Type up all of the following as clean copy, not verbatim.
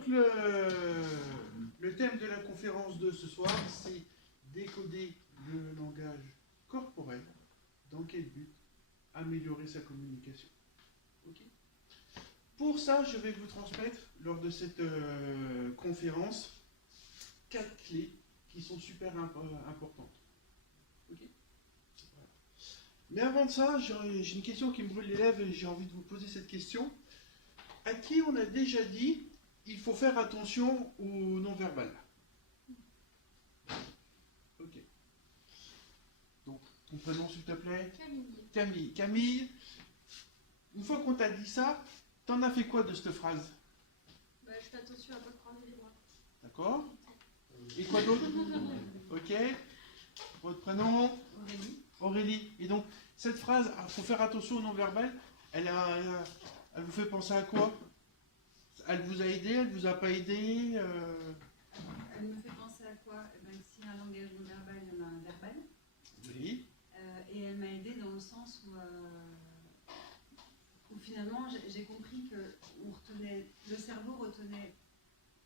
Donc le thème de la conférence de ce soir, c'est décoder le langage corporel. Dans quel but? Améliorer sa communication. Okay. Pour ça, je vais vous transmettre, lors de cette conférence, 4 clés qui sont super importantes. Okay. Voilà. Mais avant de ça, j'ai une question qui me brûle les lèvres et j'ai envie de vous poser cette question. À qui on a déjà dit il faut faire attention au non-verbal? Ok. Donc, ton prénom s'il te plaît? Camille. Camille, une fois qu'on t'a dit ça, t'en as fait quoi de cette phrase? Bah, je fais attention à ne pas croiser les bras. D'accord. Et quoi d'autre? Ok. Votre prénom? Aurélie. Et donc, cette phrase, il faut faire attention au non-verbal, elle vous fait penser à quoi? Elle vous a aidé? Elle vous a pas aidé? Elle me fait penser à quoi? Si un langage non verbal, il y en a un verbal. Oui. Et elle m'a aidée dans le sens où finalement j'ai compris que le cerveau retenait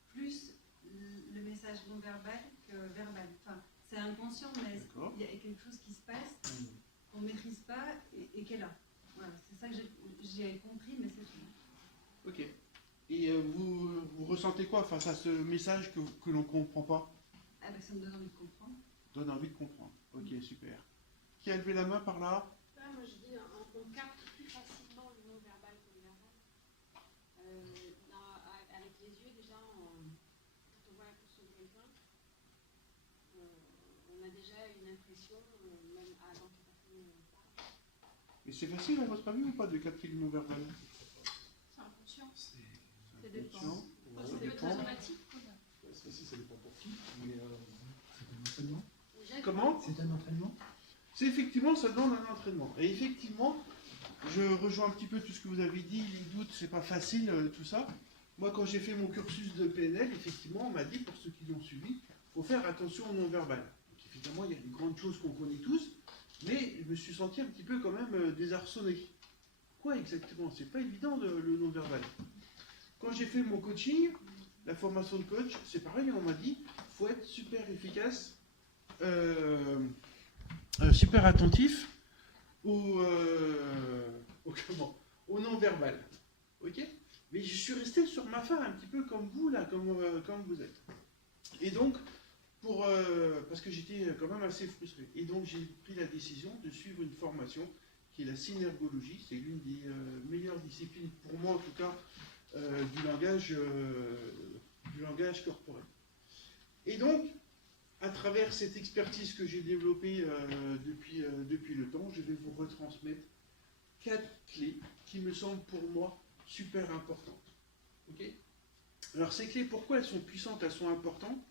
plus le message non verbal que verbal. Enfin, c'est inconscient, mais il y a quelque chose qui se passe qu'on ne maîtrise pas et qu'elle a. Voilà, c'est ça que j'ai compris, mais c'est tout. Ok. Et vous ressentez quoi face à ce message que l'on ne comprend pas? Ah ben, ça me donne envie de comprendre. Donne envie de comprendre. Ok, super. Qui a levé la main par là? Moi je dis, on capte plus facilement le non-verbal que le verbal. Avec les yeux, déjà, quand on voit la posture de quelqu'un, on a déjà une impression, même avant que la personne parle. Mais c'est facile à votre avis ou pas de capter le non-verbal? C'est inconscient. Ça dépend. Ça peut être très automatique. C'est facile, ça dépend pour qui. Mais c'est un entraînement. Comment? C'est un entraînement. C'est effectivement, ça demande un entraînement. Et effectivement, je rejoins un petit peu tout ce que vous avez dit, les doutes, c'est pas facile, tout ça. Moi, quand j'ai fait mon cursus de PNL, effectivement, on m'a dit, pour ceux qui l'ont suivi, il faut faire attention au non-verbal. Donc, évidemment, il y a une grande chose qu'on connaît tous, mais je me suis senti un petit peu quand même désarçonné. Quoi exactement? C'est pas évident le non-verbal. Quand j'ai fait mon coaching, la formation de coach, c'est pareil, on m'a dit, il faut être super efficace, super attentif au non-verbal. Ok? Mais je suis resté sur ma faim un petit peu comme vous, là, comme vous êtes. Et donc, parce que j'étais quand même assez frustré. Et donc, j'ai pris la décision de suivre une formation qui est la synergologie. C'est l'une des meilleures disciplines, pour moi en tout cas, du langage corporel. Et donc, à travers cette expertise que j'ai développée depuis le temps, je vais vous retransmettre 4 clés qui me semblent pour moi super importantes. Okay? Alors ces clés, pourquoi elles sont puissantes, elles sont importantes?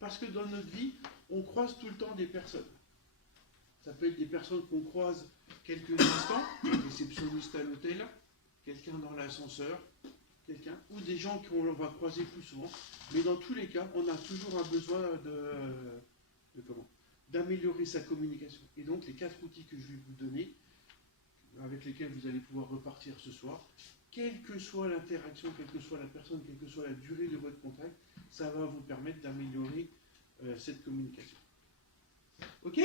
Parce que dans notre vie, on croise tout le temps des personnes. Ça peut être des personnes qu'on croise quelques instants, un réceptionniste à l'hôtel, quelqu'un dans l'ascenseur, ou des gens qu'on va croiser plus souvent. Mais dans tous les cas, on a toujours un besoin d'améliorer sa communication. Et donc les 4 outils que je vais vous donner, avec lesquels vous allez pouvoir repartir ce soir, quelle que soit l'interaction, quelle que soit la personne, quelle que soit la durée de votre contact, ça va vous permettre d'améliorer cette communication. Ok?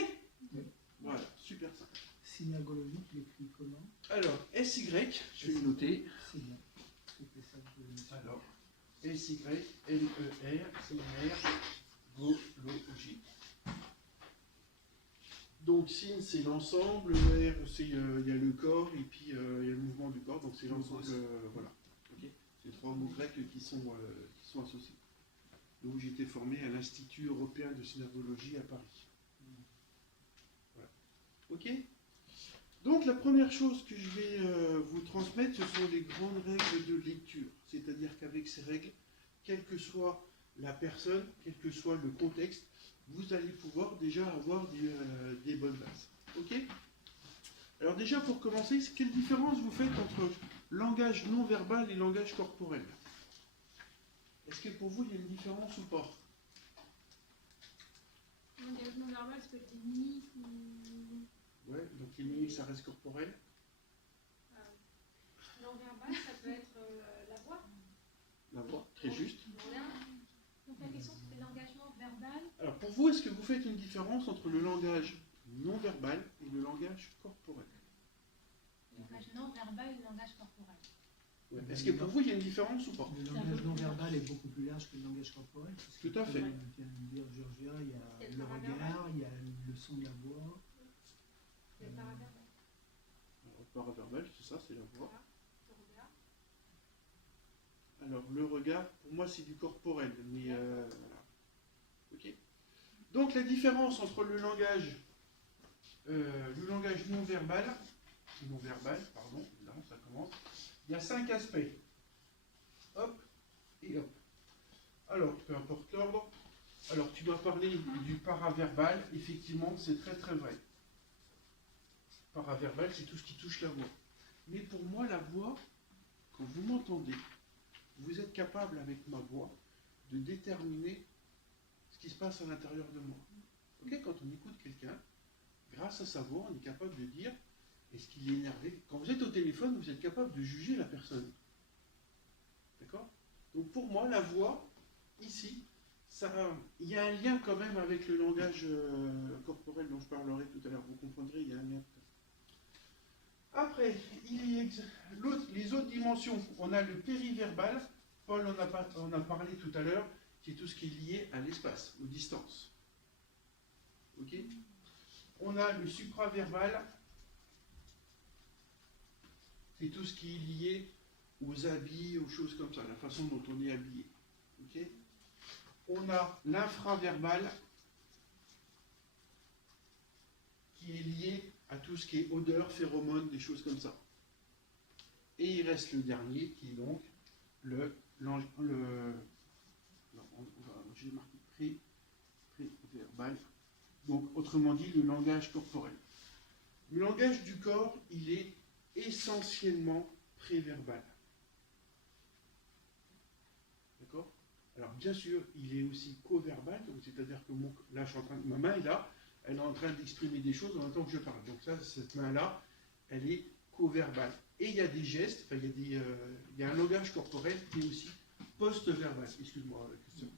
Oui. Voilà, super simple. Synergologie, tu l'écris comment? Alors, SY, je vais le noter. Alors, SYNER, synergologie. Donc, SYN, c'est l'ensemble, R, c'est il y a le corps, et puis il y a le mouvement du corps, donc c'est l'ensemble, voilà. Okay. C'est 3 mots grecs qui sont associés. Donc, j'ai été formé à l'Institut européen de synergologie à Paris. Voilà. Ok? Donc, la première chose que je vais vous transmettre, ce sont les grandes règles de lecture. C'est-à-dire qu'avec ces règles, quelle que soit la personne, quel que soit le contexte, vous allez pouvoir déjà avoir des bonnes bases. Ok? Alors déjà, pour commencer, quelle différence vous faites entre langage non verbal et langage corporel? Est-ce que pour vous, il y a une différence ou pas? Le langage non verbal, ça peut être des mimiques ou... Ouais, donc les mimiques, ça reste corporel. Non verbal, ça peut être la voix. La voix, Très juste. Donc la question c'était l'engagement verbal. Alors pour vous, est-ce que vous faites une différence entre le langage non verbal et le langage corporel? Le langage non verbal et le langage corporel. Est-ce que pour vous, il y a une différence ou pas? Le langage non verbal est beaucoup plus large que le langage corporel. Parce que Tout à fait. comme vient de dire Georgia, il y a le regard, il y a le son de la voix. C'est le paraverbal. Alors, paraverbal, c'est ça, c'est la voix. Voilà. Le regard. Alors le regard, pour moi, c'est du corporel. Mais voilà. Ok. Donc la différence entre le langage non verbal, pardon, là ça commence. Il y a 5 aspects. Hop et hop. Alors, peu importe l'ordre. Alors, tu dois parler du paraverbal. Effectivement, c'est très très vrai. Paraverbal, c'est tout ce qui touche la voix. Mais pour moi, la voix, quand vous m'entendez, vous êtes capable avec ma voix de déterminer ce qui se passe à l'intérieur de moi. Ok, quand on écoute quelqu'un, grâce à sa voix, on est capable de dire est-ce qu'il est énervé. Quand vous êtes au téléphone, vous êtes capable de juger la personne. D'accord? Donc pour moi, la voix, ici, il y a un lien quand même avec le langage corporel dont je parlerai tout à l'heure. Vous comprendrez, il y a un lien. Après, les autres dimensions. On a le périverbal. Paul en a parlé tout à l'heure, qui est tout ce qui est lié à l'espace, aux distances. Ok? On a le supraverbal. C'est tout ce qui est lié aux habits, aux choses comme ça, la façon dont on est habillé. Okay? On a l'infraverbal qui est lié à tout ce qui est odeur, phéromones, des choses comme ça. Et il reste le dernier qui est donc j'ai marqué préverbal. Donc autrement dit, le langage corporel. Le langage du corps, il est essentiellement préverbal. D'accord? Alors bien sûr, il est aussi co-verbal, c'est-à-dire que là, ma main est là, elle est en train d'exprimer des choses en même temps que je parle. Donc ça, cette main-là, elle est co-verbale. Et il y a des gestes, enfin, il y a un langage corporel qui est aussi post-verbal. Excuse-moi, Christian.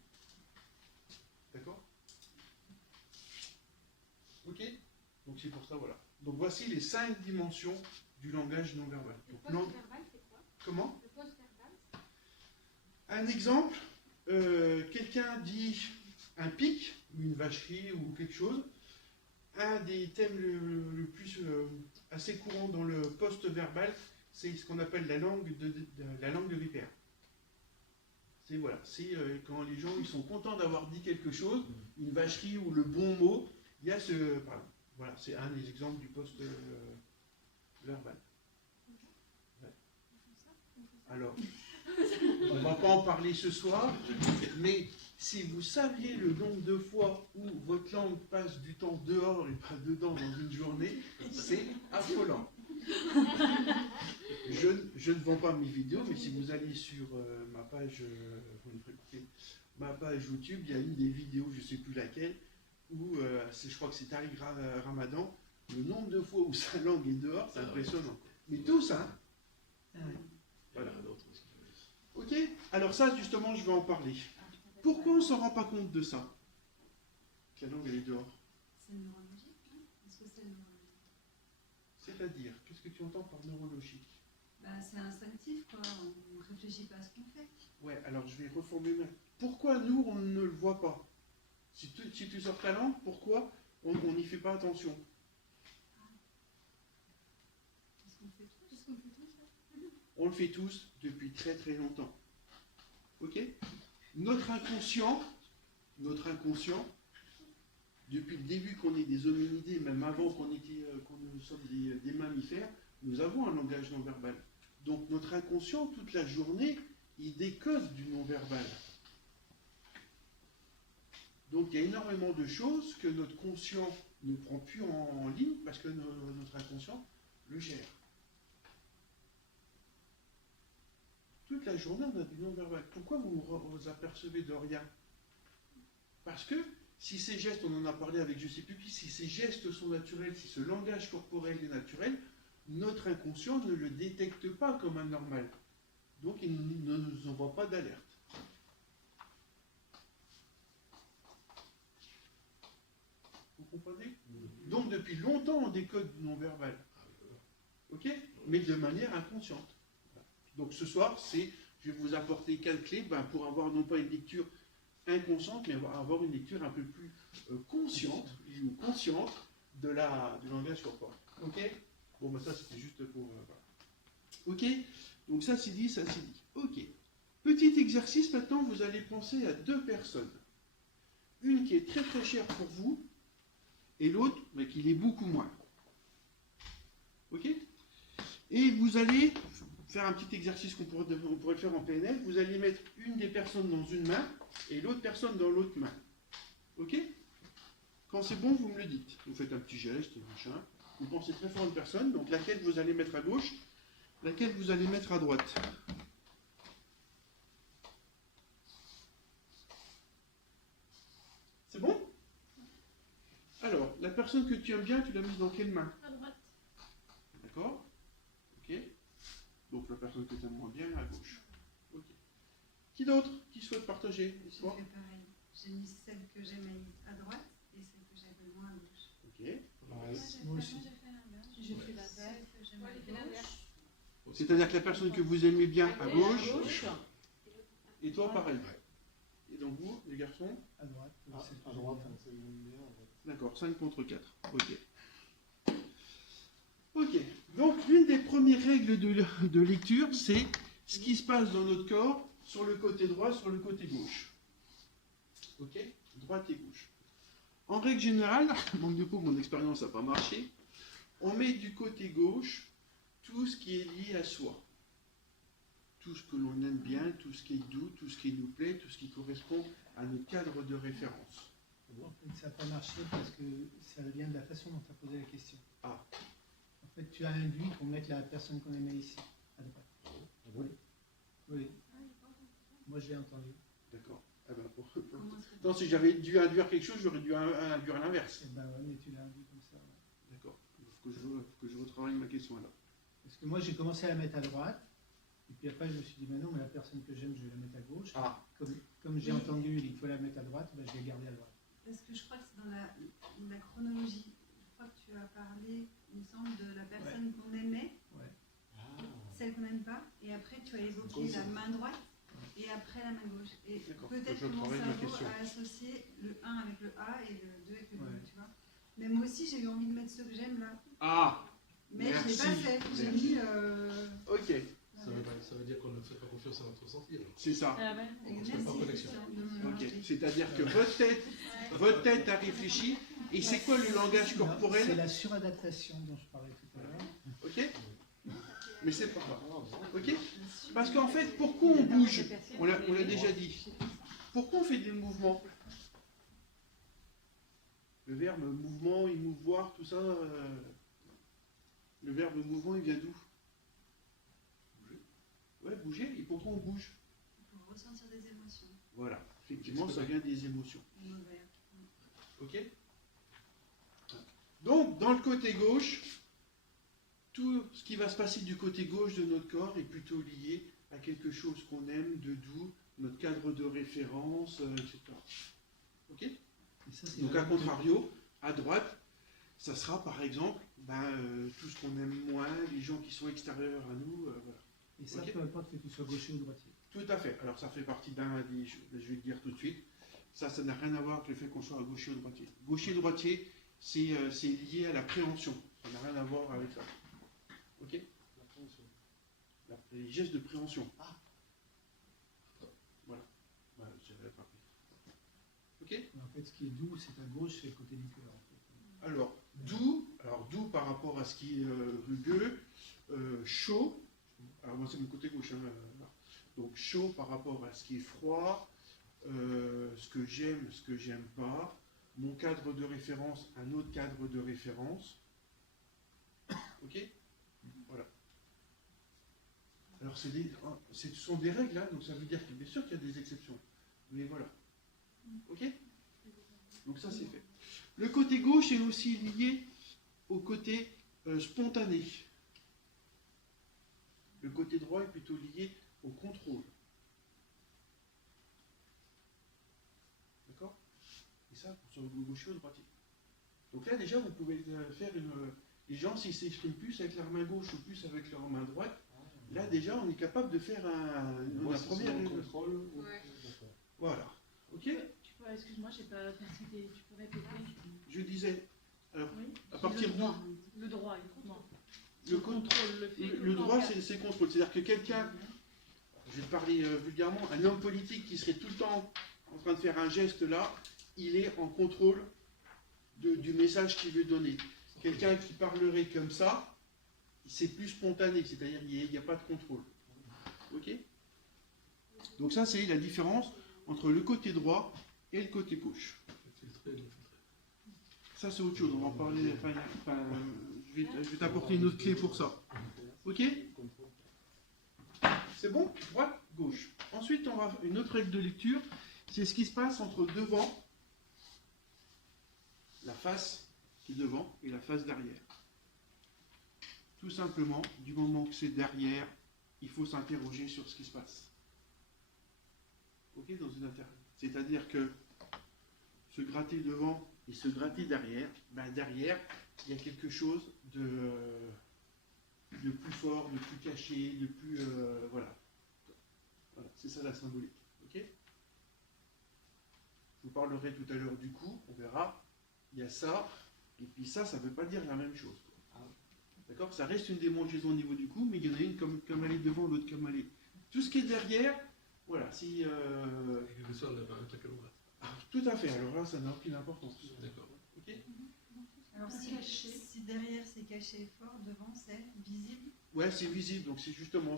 D'accord? Ok? Donc c'est pour ça, voilà. Donc voici les 5 dimensions du langage non verbal. Le post-verbal, c'est quoi? Comment? Le post-verbal. Un exemple, quelqu'un dit un pic, ou une vacherie, ou quelque chose. Un des thèmes le plus assez courant dans le post-verbal, c'est ce qu'on appelle la langue de vipère. C'est voilà, quand les gens ils sont contents d'avoir dit quelque chose, une vacherie ou le bon mot, il y a ce... Pardon, voilà, c'est un des exemples du post-verbal. Alors, on ne va pas en parler ce soir, mais si vous saviez le nombre de fois où votre langue passe du temps dehors et pas dedans dans une journée, c'est affolant. Je ne vends pas mes vidéos, mais si vous allez sur ma page YouTube, il y a une des vidéos, je ne sais plus laquelle, où je crois que c'est Tariq Ramadan, le nombre de fois où sa langue est dehors, c'est impressionnant. Mais tous, hein? Voilà. Ok? Alors ça, justement, je vais en parler. Pourquoi on ne s'en rend pas compte de ça? Que la langue, elle est dehors. C'est neurologique, hein? Est-ce que c'est neurologique? C'est-à-dire, qu'est-ce que tu entends par neurologique? C'est instinctif, quoi. On ne réfléchit pas à ce qu'on fait. Ouais, alors je vais reformuler. Pourquoi nous, on ne le voit pas? Si tu sors ta langue, pourquoi on n'y fait pas attention? Est-ce qu'on fait tout? Est-ce qu'on fait tout ça? On le fait tous depuis très très longtemps. Ok? Notre inconscient, depuis le début qu'on est des hominidés, même avant qu'on nous sommes des mammifères, nous avons un langage non verbal. Donc notre inconscient, toute la journée, il décode du non verbal. Donc il y a énormément de choses que notre conscient ne prend plus en ligne parce que notre inconscient le gère. Toute la journée, on a du non-verbal. Pourquoi vous apercevez de rien? Parce que si ces gestes, on en a parlé avec je ne sais plus qui, si ces gestes sont naturels, si ce langage corporel est naturel, notre inconscient ne le détecte pas comme un normal. Donc il ne nous envoie pas d'alerte. longtemps on décode du non-verbal. Ok? Mais de manière inconsciente. Donc ce soir, je vais vous apporter 4 clés pour avoir non pas une lecture inconsciente, mais avoir une lecture un peu plus consciente ou consciente du langage corporel. Ok? Bon, ça c'était juste pour... voilà. Ok? Donc ça c'est dit, ça c'est dit. Ok. Petit exercice, maintenant vous allez penser à 2 personnes. Une qui est très très chère pour vous, et l'autre, mais qui l'est beaucoup moins. Ok? Et vous allez faire un petit exercice qu'on pourrait le faire en PNL. Vous allez mettre une des personnes dans une main et l'autre personne dans l'autre main. Ok? Quand c'est bon, vous me le dites. Vous faites un petit geste, machin. Vous pensez très fort à une personne, donc laquelle vous allez mettre à gauche, laquelle vous allez mettre à droite. C'est bon? Alors, la personne que tu aimes bien, tu l'as mise dans quelle main? À droite. D'accord? Ok. Donc la personne que tu aimes moins bien, à gauche. Ok. Qui d'autre qui souhaite partager? J'ai fait pareil. J'ai mis celle que j'aimais à droite et celle que j'aimais moins à gauche. Ok. Moi aussi. J'ai fait la celle que j'aimais à gauche. C'est-à-dire que la personne que vous aimez bien à gauche, et toi pareil. Et donc vous, les garçons? À droite. À droite, c'est bien. D'accord, 5 contre 4. Ok. Ok. Donc l'une des premières règles de lecture, c'est ce qui se passe dans notre corps sur le côté droit, sur le côté gauche. Ok? Droite et gauche. En règle générale, donc du coup mon expérience n'a pas marché, on met du côté gauche tout ce qui est lié à soi. Tout ce que l'on aime bien, tout ce qui est doux, tout ce qui nous plaît, tout ce qui correspond à notre cadre de référence. En fait, ça n'a pas marché parce que ça vient de la façon dont tu as posé la question. Ah. En fait, tu as induit qu'on mette la personne qu'on aimait ici, à droite. Oui. Oui. Moi, je l'ai entendu. D'accord. Ah ben, non, si j'avais dû induire quelque chose, j'aurais dû induire l'inverse. Eh ben ouais, mais tu l'as induit comme ça. Ouais. D'accord. Il faut que je retravaille ma question alors. Parce que moi, j'ai commencé à la mettre à droite. Et puis après, je me suis dit, mais non, mais la personne que j'aime, je vais la mettre à gauche. Ah. Comme j'ai entendu, il faut la mettre à droite, ben, je vais garder à droite. Parce que je crois que c'est dans la chronologie. Je crois que tu as parlé, il me semble, de la personne qu'on aimait, Ouais. celle qu'on n'aime pas, et après tu as évoqué la main droite, et après la main gauche. Et peut-être que mon cerveau a associé le 1 avec le A et le 2 avec le B, tu vois. Mais moi aussi, j'ai eu envie de mettre ceux que j'aime là. Ah. Mais je ne l'ai pas fait. J'ai mis... Ok. Ça veut dire qu'on ne fait pas confiance à notre ressenti. C'est ça. Ah ouais. On se met pas en connexion. Ok. C'est-à-dire que votre tête a réfléchi. Et c'est quoi le langage C'est corporel? la suradaptation dont je parlais tout à l'heure. Ok. Mais c'est pas grave. Ok. Parce qu'en fait, pourquoi on bouge? On l'a déjà dit. Pourquoi on fait des mouvements? Le verbe mouvement, émouvoir, tout ça. Le verbe mouvement, il vient d'où? Ouais, bouger. Et pourquoi on bouge? Pour ressentir des émotions. Voilà. Effectivement, ça vient des émotions. Ok? Donc, dans le côté gauche, tout ce qui va se passer du côté gauche de notre corps est plutôt lié à quelque chose qu'on aime, de doux, notre cadre de référence, etc. Ok? Et ça, c'est Donc, à contrario, à droite, ça sera par exemple tout ce qu'on aime moins, les gens qui sont extérieurs à nous. Voilà. Et ça, Ok. peu importe que tu sois gaucher ou droitier. Tout à fait. Alors, ça fait partie d'un des... Je vais le dire tout de suite. Ça n'a rien à voir avec le fait qu'on soit gaucher ou droitier. Gaucher ou droitier, c'est lié à la préhension. Ça n'a rien à voir avec ça. Ok? Les gestes de préhension. Ah. Voilà. J'avais pas pris. Ok? Et en fait, ce qui est doux, c'est à gauche, c'est le côté du cœur. En fait. Alors, doux par rapport à ce qui est rugueux, chaud. Alors, moi, c'est mon côté gauche. Hein, là. Donc, chaud par rapport à ce qui est froid, ce que j'aime pas, mon cadre de référence, un autre cadre de référence. Ok? Voilà. Alors, ce sont des règles, hein, donc ça veut dire que bien sûr qu'il y a des exceptions. Mais voilà. Ok? Donc ça, c'est fait. Le côté gauche est aussi lié au côté spontané. Le côté droit est plutôt lié au contrôle. D'accord? Et ça, pour le gaucher ou le droitier. Donc là, déjà, vous pouvez faire une... Les gens, s'ils s'expriment plus avec leur main gauche ou plus avec leur main droite, là, déjà, on est capable de faire une première... contrôle. Ouais. D'accord. Voilà. Ok. Tu peux, excuse-moi, j'ai pas percuté. Tu peux répéter? Je disais, alors, Oui. à partir Le de... droit. Le droit, non. Le contrôle, le fait. Le droit, c'est contrôle. C'est-à-dire que quelqu'un, je vais parler vulgairement, un homme politique qui serait tout le temps en train de faire un geste là, il est en contrôle du message qu'il veut donner. Quelqu'un qui parlerait comme ça, c'est plus spontané, c'est-à-dire qu'il n'y a pas de contrôle. Ok? Donc ça, c'est la différence entre le côté droit et le côté gauche. Filtrer, non filtrer. Ça, c'est autre chose. On va en parler. Je vais t'apporter une autre clé pour ça. Ok? Contrôle. C'est bon? Droite, gauche. Ensuite, on va une autre règle de lecture. C'est ce qui se passe entre devant, la face qui est devant et la face derrière. Tout simplement, du moment que c'est derrière, il faut s'interroger sur ce qui se passe. Ok? Dans une interview. C'est-à-dire que se gratter devant et se gratter derrière, ben derrière, il y a quelque chose de plus fort, de plus caché, de plus... voilà. Voilà, c'est ça la symbolique. Ok? Je vous parlerai tout à l'heure du coup, on verra. Il y a ça, et puis ça ne veut pas dire la même chose. D'accord? Ça reste une démangeaison au niveau du cou, mais il y en a une comme elle est devant, l'autre comme elle est. Tout ce qui est derrière, voilà, si... Quel que soit avec laquelle on gratte. Tout à fait, alors là, ça n'a aucune importance. D'accord. Ok? Alors si derrière c'est caché fort, devant c'est visible. Ouais, c'est visible, donc c'est justement,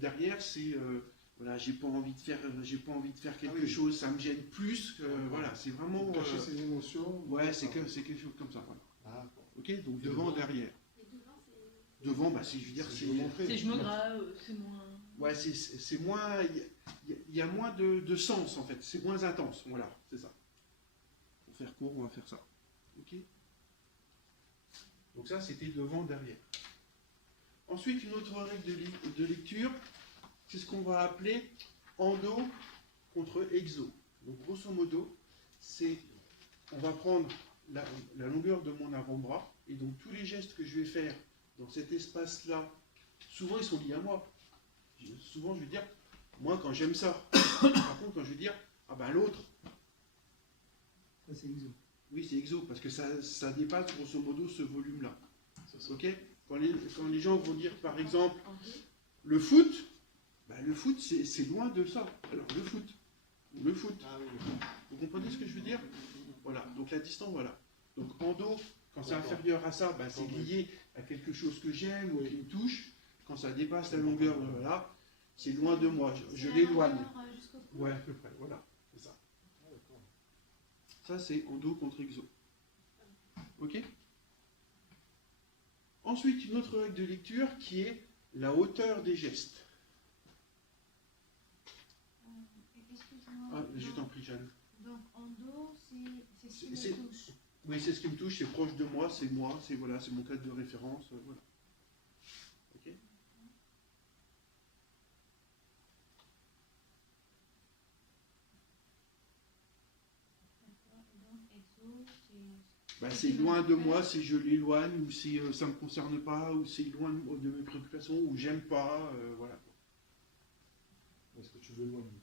derrière, c'est... voilà, j'ai pas envie de faire quelque chose, ça me gêne plus que... voilà, c'est vraiment... Cacher ses émotions. ouais, c'est quelque chose comme ça, voilà. Ah, Ok? Donc devant, derrière. Et devant, c'est. Devant, bah, si je veux dire, c'est... C'est je me grave, c'est moins. Ouais, c'est moins... Il y a moins de sens, en fait. C'est moins intense. Voilà, c'est ça. Pour faire court, on va faire ça. Ok? Donc ça, c'était devant, derrière. Ensuite, une autre règle de lecture, c'est ce qu'on va appeler endo contre exo. Donc, grosso modo, c'est... On va prendre la longueur de mon avant-bras, et donc tous les gestes que je vais faire dans cet espace-là, souvent, ils sont liés à moi. Souvent, je vais dire, moi, quand j'aime ça. Par contre, quand je vais dire, ah ben l'autre, Ça, c'est exo. oui, c'est exo, parce que ça dépasse grosso modo ce volume-là. ça. Ok? Quand les gens vont dire, par exemple, Ok. le foot, ben, le foot, c'est loin de ça. Alors, le foot, ou le foot, Ah oui, vous comprenez ce que je veux dire? Voilà, donc la distance, voilà. Donc, endo, quand c'est D'accord. inférieur à ça, ben, c'est lié à quelque chose que j'aime ou qui me touche. Quand ça dépasse la longueur, voilà, c'est loin de moi, je l'éloigne. Ouais, à peu près, voilà, c'est ça. Ah, d'accord. Ça, c'est endo contre exo. Ok? Ensuite, une autre règle de lecture qui est la hauteur des gestes. Excuse-moi. Ah, je t'en prie, Jeanne. Donc en dos, c'est ce qui C'est- me touche. Oui, c'est ce qui me touche, c'est proche de moi, c'est voilà, c'est mon cadre de référence, voilà. Ok? D'accord. Et donc exo, c'est. Bah, c'est loin de moi, si je l'éloigne, ou si ça ne me concerne pas, ou c'est loin de mes préoccupations, ou j'aime pas, voilà. Est-ce que tu veux éloigner?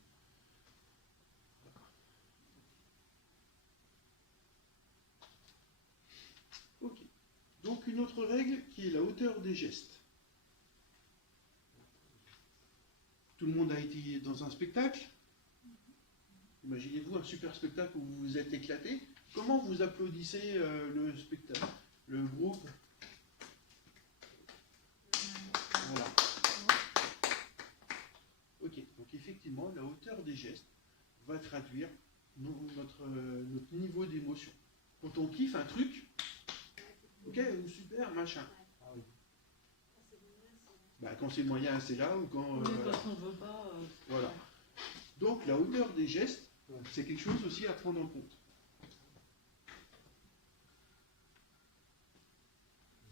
Ok. Donc une autre règle qui est la hauteur des gestes. Tout le monde a été dans un spectacle. Imaginez-vous un super spectacle où vous vous êtes éclaté. Comment vous applaudissez le spectacle, le groupe? Voilà. Ok, donc effectivement, la hauteur des gestes va traduire notre niveau d'émotion. Quand on kiffe un truc, ok, ou super, machin. Ah oui. Bah, quand c'est moyen, c'est là, ou quand... Oui, quand on veut pas. voilà. Donc la hauteur des gestes, Ouais. c'est quelque chose aussi à prendre en compte.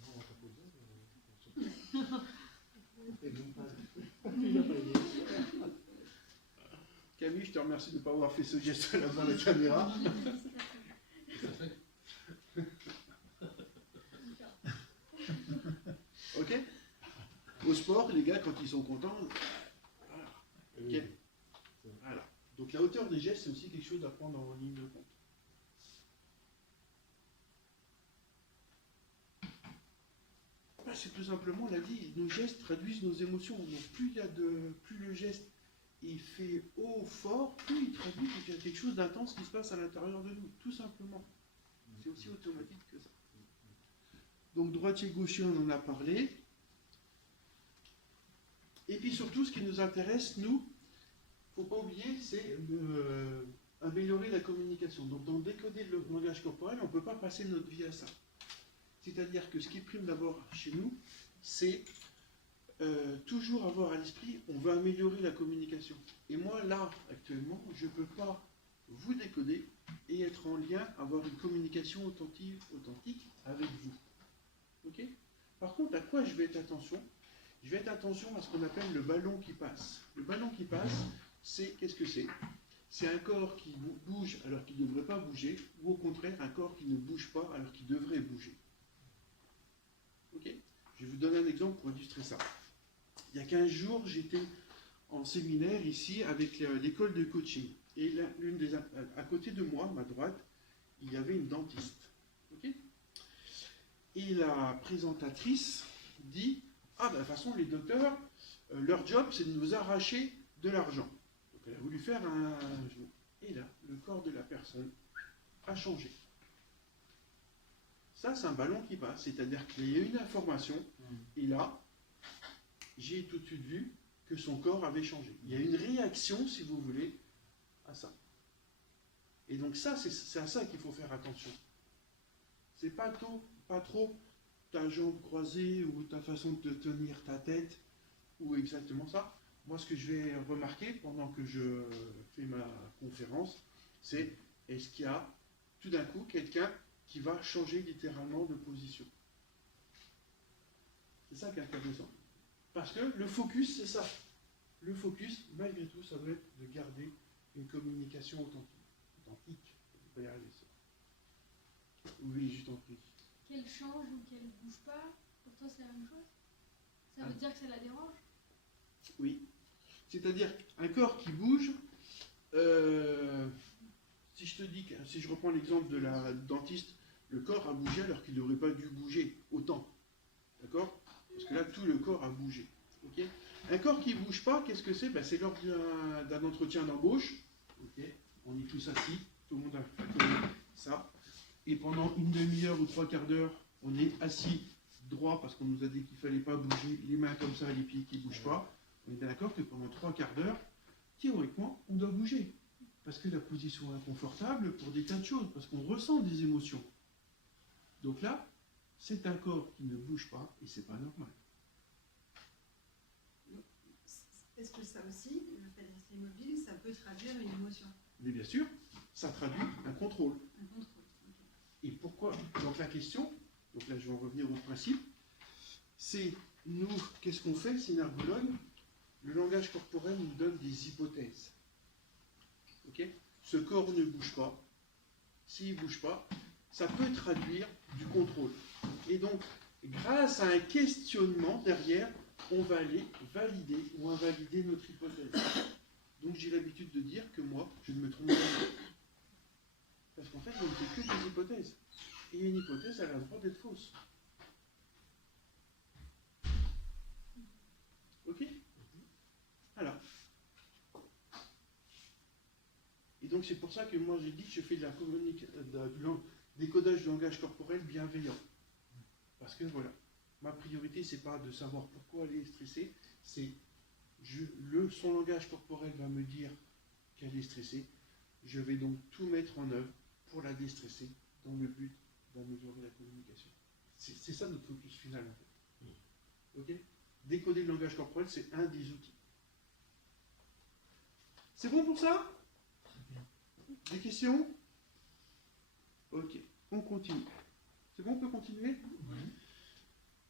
Non, on va t'applaudir. Et non pas. Il a pas aidé. Camille, je te remercie de ne pas avoir fait ce geste là devant la caméra. Tout à fait. corps, les gars, quand ils sont contents, voilà. Ok. Voilà. Donc la hauteur des gestes, c'est aussi quelque chose à prendre en ligne de compte. Ben, c'est tout simplement, on l'a dit, nos gestes traduisent nos émotions. Donc plus le geste est fait haut, fort, plus il traduit qu'il y a quelque chose d'intense qui se passe à l'intérieur de nous, tout simplement. C'est aussi automatique que ça. Donc droitier, gaucher, on en a parlé. Et puis surtout, ce qui nous intéresse, nous, il ne faut pas oublier, c'est améliorer la communication. Donc dans décoder le langage corporel, on ne peut pas passer notre vie à ça. C'est-à-dire que ce qui prime d'abord chez nous, c'est toujours avoir à l'esprit, on veut améliorer la communication. Et moi, là, actuellement, je ne peux pas vous décoder et être en lien, avoir une communication authentique avec vous. Ok ? Par contre, à quoi je vais être attention ? Je vais être attention à ce qu'on appelle le ballon qui passe. Le ballon qui passe, qu'est-ce que c'est ? C'est un corps qui bouge alors qu'il ne devrait pas bouger, ou au contraire, un corps qui ne bouge pas alors qu'il devrait bouger. Ok ? Je vais vous donner un exemple pour illustrer ça. Il y a 15 jours, j'étais en séminaire ici avec l'école de coaching. Et là, à côté de moi, à ma droite, il y avait une dentiste. Ok ? Et la présentatrice dit « Ah, ben, de toute façon, les docteurs, leur job, c'est de nous arracher de l'argent. » Donc, elle a voulu faire un... Et là, le corps de la personne a changé. Ça, c'est un ballon qui passe. C'est-à-dire qu'il y a une information, et là, j'ai tout de suite vu que son corps avait changé. Il y a une réaction, si vous voulez, à ça. Et donc ça, c'est à ça qu'il faut faire attention. C'est pas trop ta jambe croisée ou ta façon de tenir ta tête ou exactement ça. Moi, ce que je vais remarquer pendant que je fais ma conférence, c'est est-ce qu'il y a tout d'un coup quelqu'un qui va changer littéralement de position. C'est ça qui est intéressant. Parce que le focus, c'est ça. Le focus, malgré tout, ça doit être de garder une communication authentique. Authentique, je ne peux pas y arriver ça. Oui, je t'en prie. Qu'elle change ou qu'elle ne bouge pas, pour toi c'est la même chose? Ça veut dire que ça la dérange? Oui. C'est-à-dire, un corps qui bouge, si je reprends l'exemple de la dentiste, le corps a bougé alors qu'il n'aurait pas dû bouger autant. D'accord? Parce que là, tout le corps a bougé. Okay. Un corps qui ne bouge pas, qu'est-ce que c'est? C'est lors d'un entretien d'embauche. Okay. On est tous assis, tout le monde a fait ça. Et pendant une demi-heure ou 3/4 d'heure, on est assis droit parce qu'on nous a dit qu'il ne fallait pas bouger, les mains comme ça, les pieds qui ne bougent pas. On est bien d'accord que pendant 3/4 d'heure, théoriquement, on doit bouger. Parce que la position est inconfortable pour des tas de choses, parce qu'on ressent des émotions. Donc là, c'est un corps qui ne bouge pas et c'est pas normal. Est-ce que ça aussi, le fait d'être immobile, ça peut traduire une émotion? Mais bien sûr, ça traduit un contrôle. Un contrôle. Okay. Et pourquoi? Donc la question, donc là je vais en revenir au principe, c'est nous, qu'est-ce qu'on fait, synergologue? Le langage corporel nous donne des hypothèses. Okay? Ce corps ne bouge pas. S'il ne bouge pas, ça peut traduire du contrôle. Et donc, grâce à un questionnement derrière, on va aller valider ou invalider notre hypothèse. Donc j'ai l'habitude de dire que moi, je ne me trompe pas. Parce qu'en fait, je ne fais que des hypothèses. Et une hypothèse, elle a le droit d'être fausse. Ok? Alors. Et donc c'est pour ça que moi j'ai dit que je fais du décodage du langage corporel bienveillant. Parce que voilà, ma priorité c'est pas de savoir pourquoi elle est stressée, c'est son langage corporel va me dire qu'elle est stressée. Je vais donc tout mettre en œuvre pour la déstresser dans le but d'améliorer la communication. C'est ça notre focus final en fait. Ok? Décoder le langage corporel, c'est un des outils. C'est bon pour ça? Des questions? Ok, on continue. C'est bon, on peut continuer? Oui.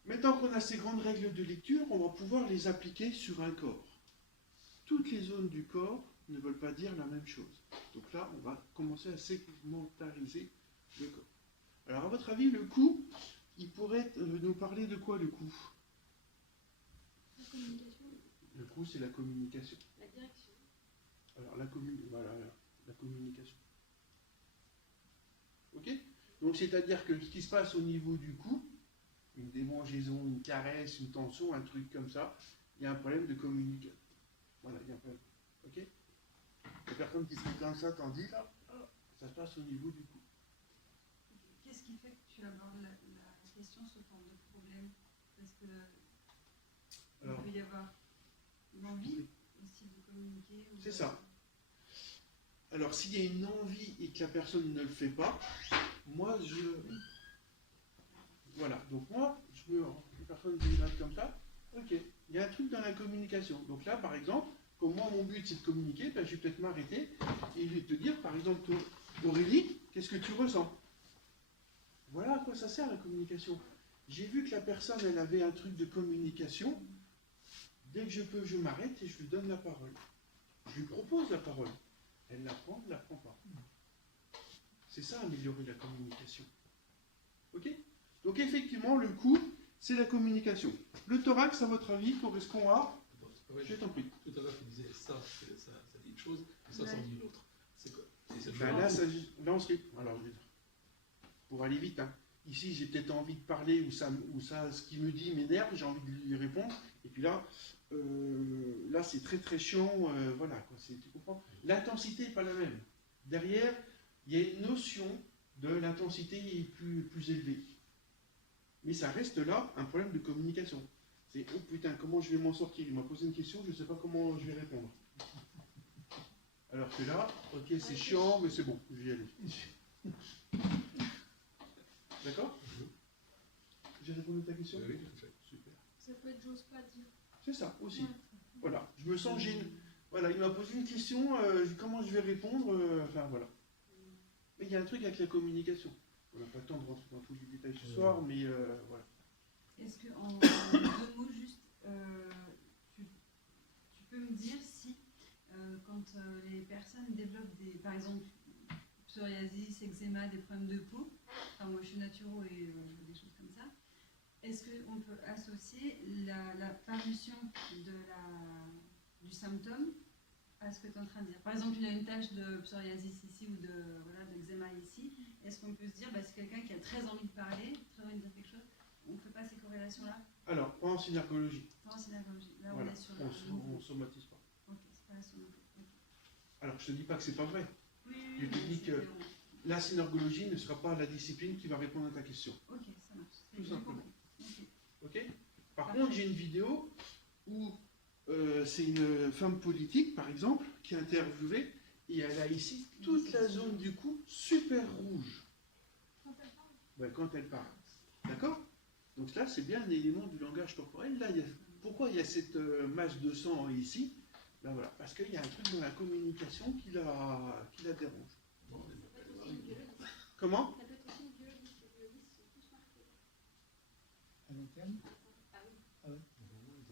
Maintenant qu'on a ces grandes règles de lecture, on va pouvoir les appliquer sur un corps. Toutes les zones du corps ne veulent pas dire la même chose. Donc là, on va commencer à segmentariser le corps. Alors, à votre avis, le cou, il pourrait nous parler de quoi, le cou? Communication. Le crew, c'est la communication. La direction. Alors, voilà, la communication. Ok? Donc, c'est-à-dire que ce qui se passe au niveau du cou, une démangeaison, une caresse, une tension, un truc comme ça, il y a un problème de communication. Voilà, il y a un problème. Ok? La personne qui serait comme ça, tandis là, ça se passe au niveau du cou. Qu'est-ce qui fait que tu abordes la question sous forme de problème? Parce que Alors, il peut y avoir une envie aussi de communiquer. C'est ça. Alors, s'il y a une envie et que la personne ne le fait pas, moi, voilà. Donc, moi, une personne qui me comme ça, ok. Il y a un truc dans la communication. Donc là, par exemple, comme moi, mon but, c'est de communiquer, ben, je vais peut-être m'arrêter et je vais te dire, par exemple, toi, Aurélie, qu'est-ce que tu ressens? Voilà à quoi ça sert, la communication. J'ai vu que la personne, elle avait un truc de communication. Dès que je peux, je m'arrête et je lui donne la parole. Je lui propose la parole. Elle la prend, elle ne la prend pas. C'est ça, améliorer la communication. Ok? Donc effectivement, le coup, c'est la communication. Le thorax, à votre avis, correspond à... Je t'en prie. Tout à l'heure, tu disais ça dit une chose, et ça dit une autre. C'est quoi? Ben là, on serait... Alors, je vais dire, pour aller vite, hein. Ici, j'ai peut-être envie de parler, ou ça, ce qu'il me dit m'énerve, j'ai envie de lui répondre. Et puis là, c'est très très chiant, voilà, quoi, tu comprends? L'intensité n'est pas la même. Derrière, il y a une notion de l'intensité plus élevée. Mais ça reste là un problème de communication. C'est, oh putain, comment je vais m'en sortir? Il m'a posé une question, je ne sais pas comment je vais répondre. Alors que là, ok, c'est chiant, mais c'est bon, je vais y aller. D'accord? J'ai répondu à ta question? Oui, tout à fait. Super. Ça peut être j'ose pas dire. C'est ça, aussi. Ouais. Voilà, je me sens gêné. Voilà, il m'a posé une question, comment je vais répondre, enfin voilà. Mais il y a un truc avec la communication. On n'a pas le temps de rentrer dans tous les détails ce soir, mais voilà. Est-ce que, en deux mots juste, tu peux me dire si, quand les personnes développent par exemple, psoriasis, eczéma, des problèmes de peau, enfin moi je suis naturo et des choses comme ça, est-ce qu'on peut associer la parution du symptôme à ce que tu es en train de dire? Par exemple, il y a une tache de psoriasis ici ou d'eczéma ici. Est-ce qu'on peut se dire, c'est quelqu'un qui a très envie de parler, très envie de dire quelque chose? On ne fait pas ces corrélations-là? Alors, pas en synergologie. Pas en synergologie. Là, Voilà. on est sur On ne somatise pas. Ok, c'est pas la somatose. Ok. Alors, je ne te dis pas que c'est pas vrai. Oui, Je te dis c'est que bon. la synergologie ne sera pas la discipline qui va répondre à ta question. Ok, ça marche. Tout J'ai simplement. compris. Ok. Ok? Par contre, j'ai une vidéo où c'est une femme politique, par exemple, qui est interviewée, et elle a ici toute la zone du cou super rouge. Quand elle parle. Ouais, quand elle parle. D'accord? Donc là, c'est bien un élément du langage corporel. Là, pourquoi il y a cette masse de sang ici? Ben voilà, parce qu'il y a un truc dans la communication qui la dérange. Bon, Ça peut être aussi une biologiste. Comment? Ça peut être aussi une biologiste. Les biologistes sont tous marqués. À long terme? Ah oui.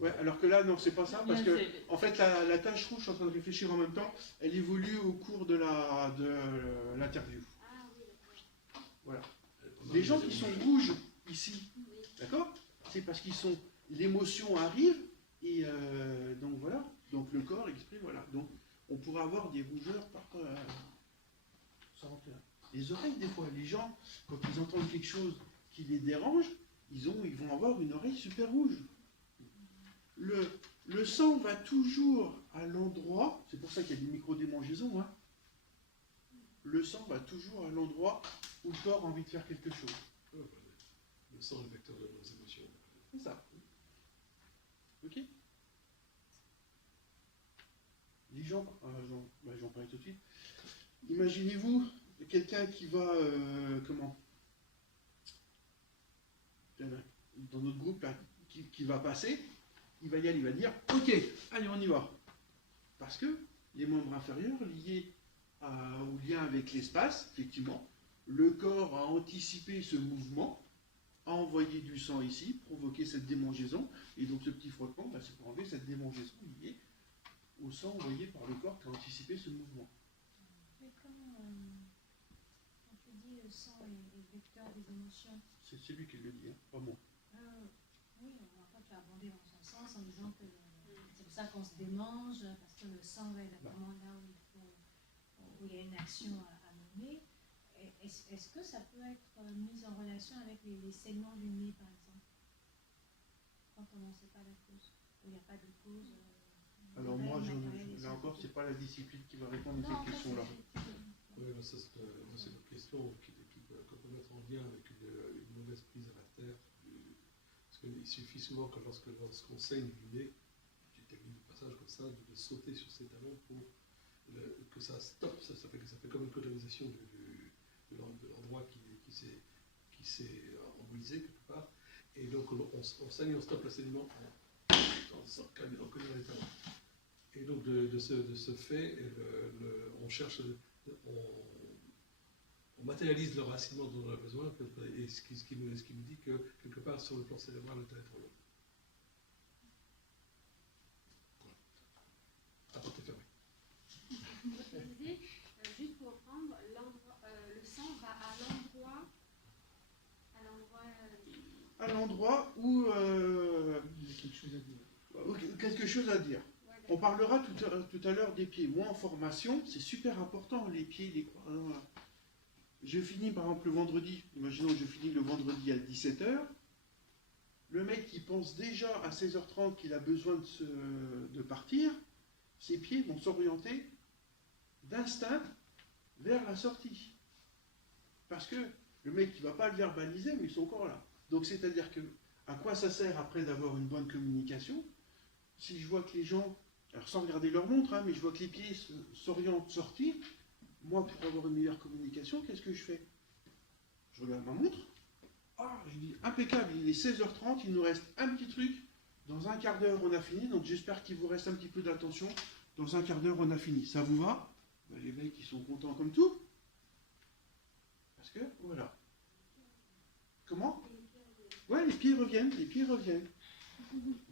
Ouais, alors que là, non, c'est pas ça, parce Là, que, c'est- en fait, la tache rouge, je suis en train de réfléchir en même temps, elle évolue au cours de l'interview. Ah oui, d'accord. Voilà. Les gens qui sont rouges ici, Oui. d'accord? C'est parce l'émotion arrive, et donc voilà. Donc le corps exprime, voilà. Donc on pourrait avoir des rougeurs par les oreilles, des fois. Les gens, quand ils entendent quelque chose qui les dérange, ils vont avoir une oreille super rouge. Le sang va toujours à l'endroit, c'est pour ça qu'il y a des micro-démangeaisons, hein. Le sang va toujours à l'endroit où le corps a envie de faire quelque chose. Oh, voilà. Le sang est le vecteur de nos émotions. C'est ça. Ok? Les gens, j'en parlais tout de suite. Imaginez-vous quelqu'un qui va, dans notre groupe, là, qui va passer, il va y aller, il va dire, ok, allez, on y va. Parce que les membres inférieurs liés au lien avec l'espace, effectivement, le corps a anticipé ce mouvement, a envoyé du sang ici, provoqué cette démangeaison, et donc ce petit frottement, c'est pour enlever cette démangeaison liée au sang envoyé par le corps qui a anticipé ce mouvement. Mais quand tu dis le sang est vecteur des émotions, C'est lui qui le dit, hein, pas moi. oui, enfin, tu as abordé dans ce sens en disant que c'est pour ça qu'on se démange, parce que le sang va exactement là où où il y a une action à mener. Est-ce que ça peut être mis en relation avec les saignements du nez, par exemple, quand on n'en sait pas la cause, où il n'y a pas de cause? Alors moi, là encore, c'est pas la discipline qui va répondre à cette question-là. Oui, mais ça, c'est une question qu'on peut mettre en lien avec une mauvaise prise à la terre. Parce qu'il suffit souvent que lorsqu'on saigne du nez, j'ai terminé le passage comme ça, de sauter sur ses talons pour que ça stoppe. Ça fait comme une cautérisation de l'endroit qui s'est embolisé quelque part. Et donc on saigne, on stoppe le saignement en cognant les talons. Et donc de ce fait, on cherche, on matérialise le racinement dont on a besoin, et ce qui nous dit que quelque part sur le plan cérébral, le temps est trop long. Voilà. À portée fermée. Votre idée, juste pour reprendre, le sang va à l'endroit où Il y a quelque chose à dire. quelque chose à dire. On parlera tout à l'heure des pieds. Moi, en formation, c'est super important, les pieds, les croix. Je finis par exemple le vendredi, imaginons que je finis le vendredi à 17h, le mec qui pense déjà à 16h30 qu'il a besoin de partir, ses pieds vont s'orienter d'instinct vers la sortie. Parce que le mec, il ne va pas le verbaliser, mais ils sont encore là. Donc c'est-à-dire que, à quoi ça sert après d'avoir une bonne communication? Si je vois que les gens, alors sans regarder leur montre, mais je vois que les pieds s'orientent sortir, moi, pour avoir une meilleure communication, qu'est-ce que je fais? Je regarde ma montre. Ah, je dis impeccable, il est 16h30, il nous reste un petit truc. Dans un quart d'heure, on a fini. Donc j'espère qu'il vous reste un petit peu d'attention. Dans un quart d'heure, on a fini. Ça vous va? Les mecs, ils sont contents comme tout. Parce que, voilà. Comment? Ouais, les pieds reviennent, les pieds reviennent.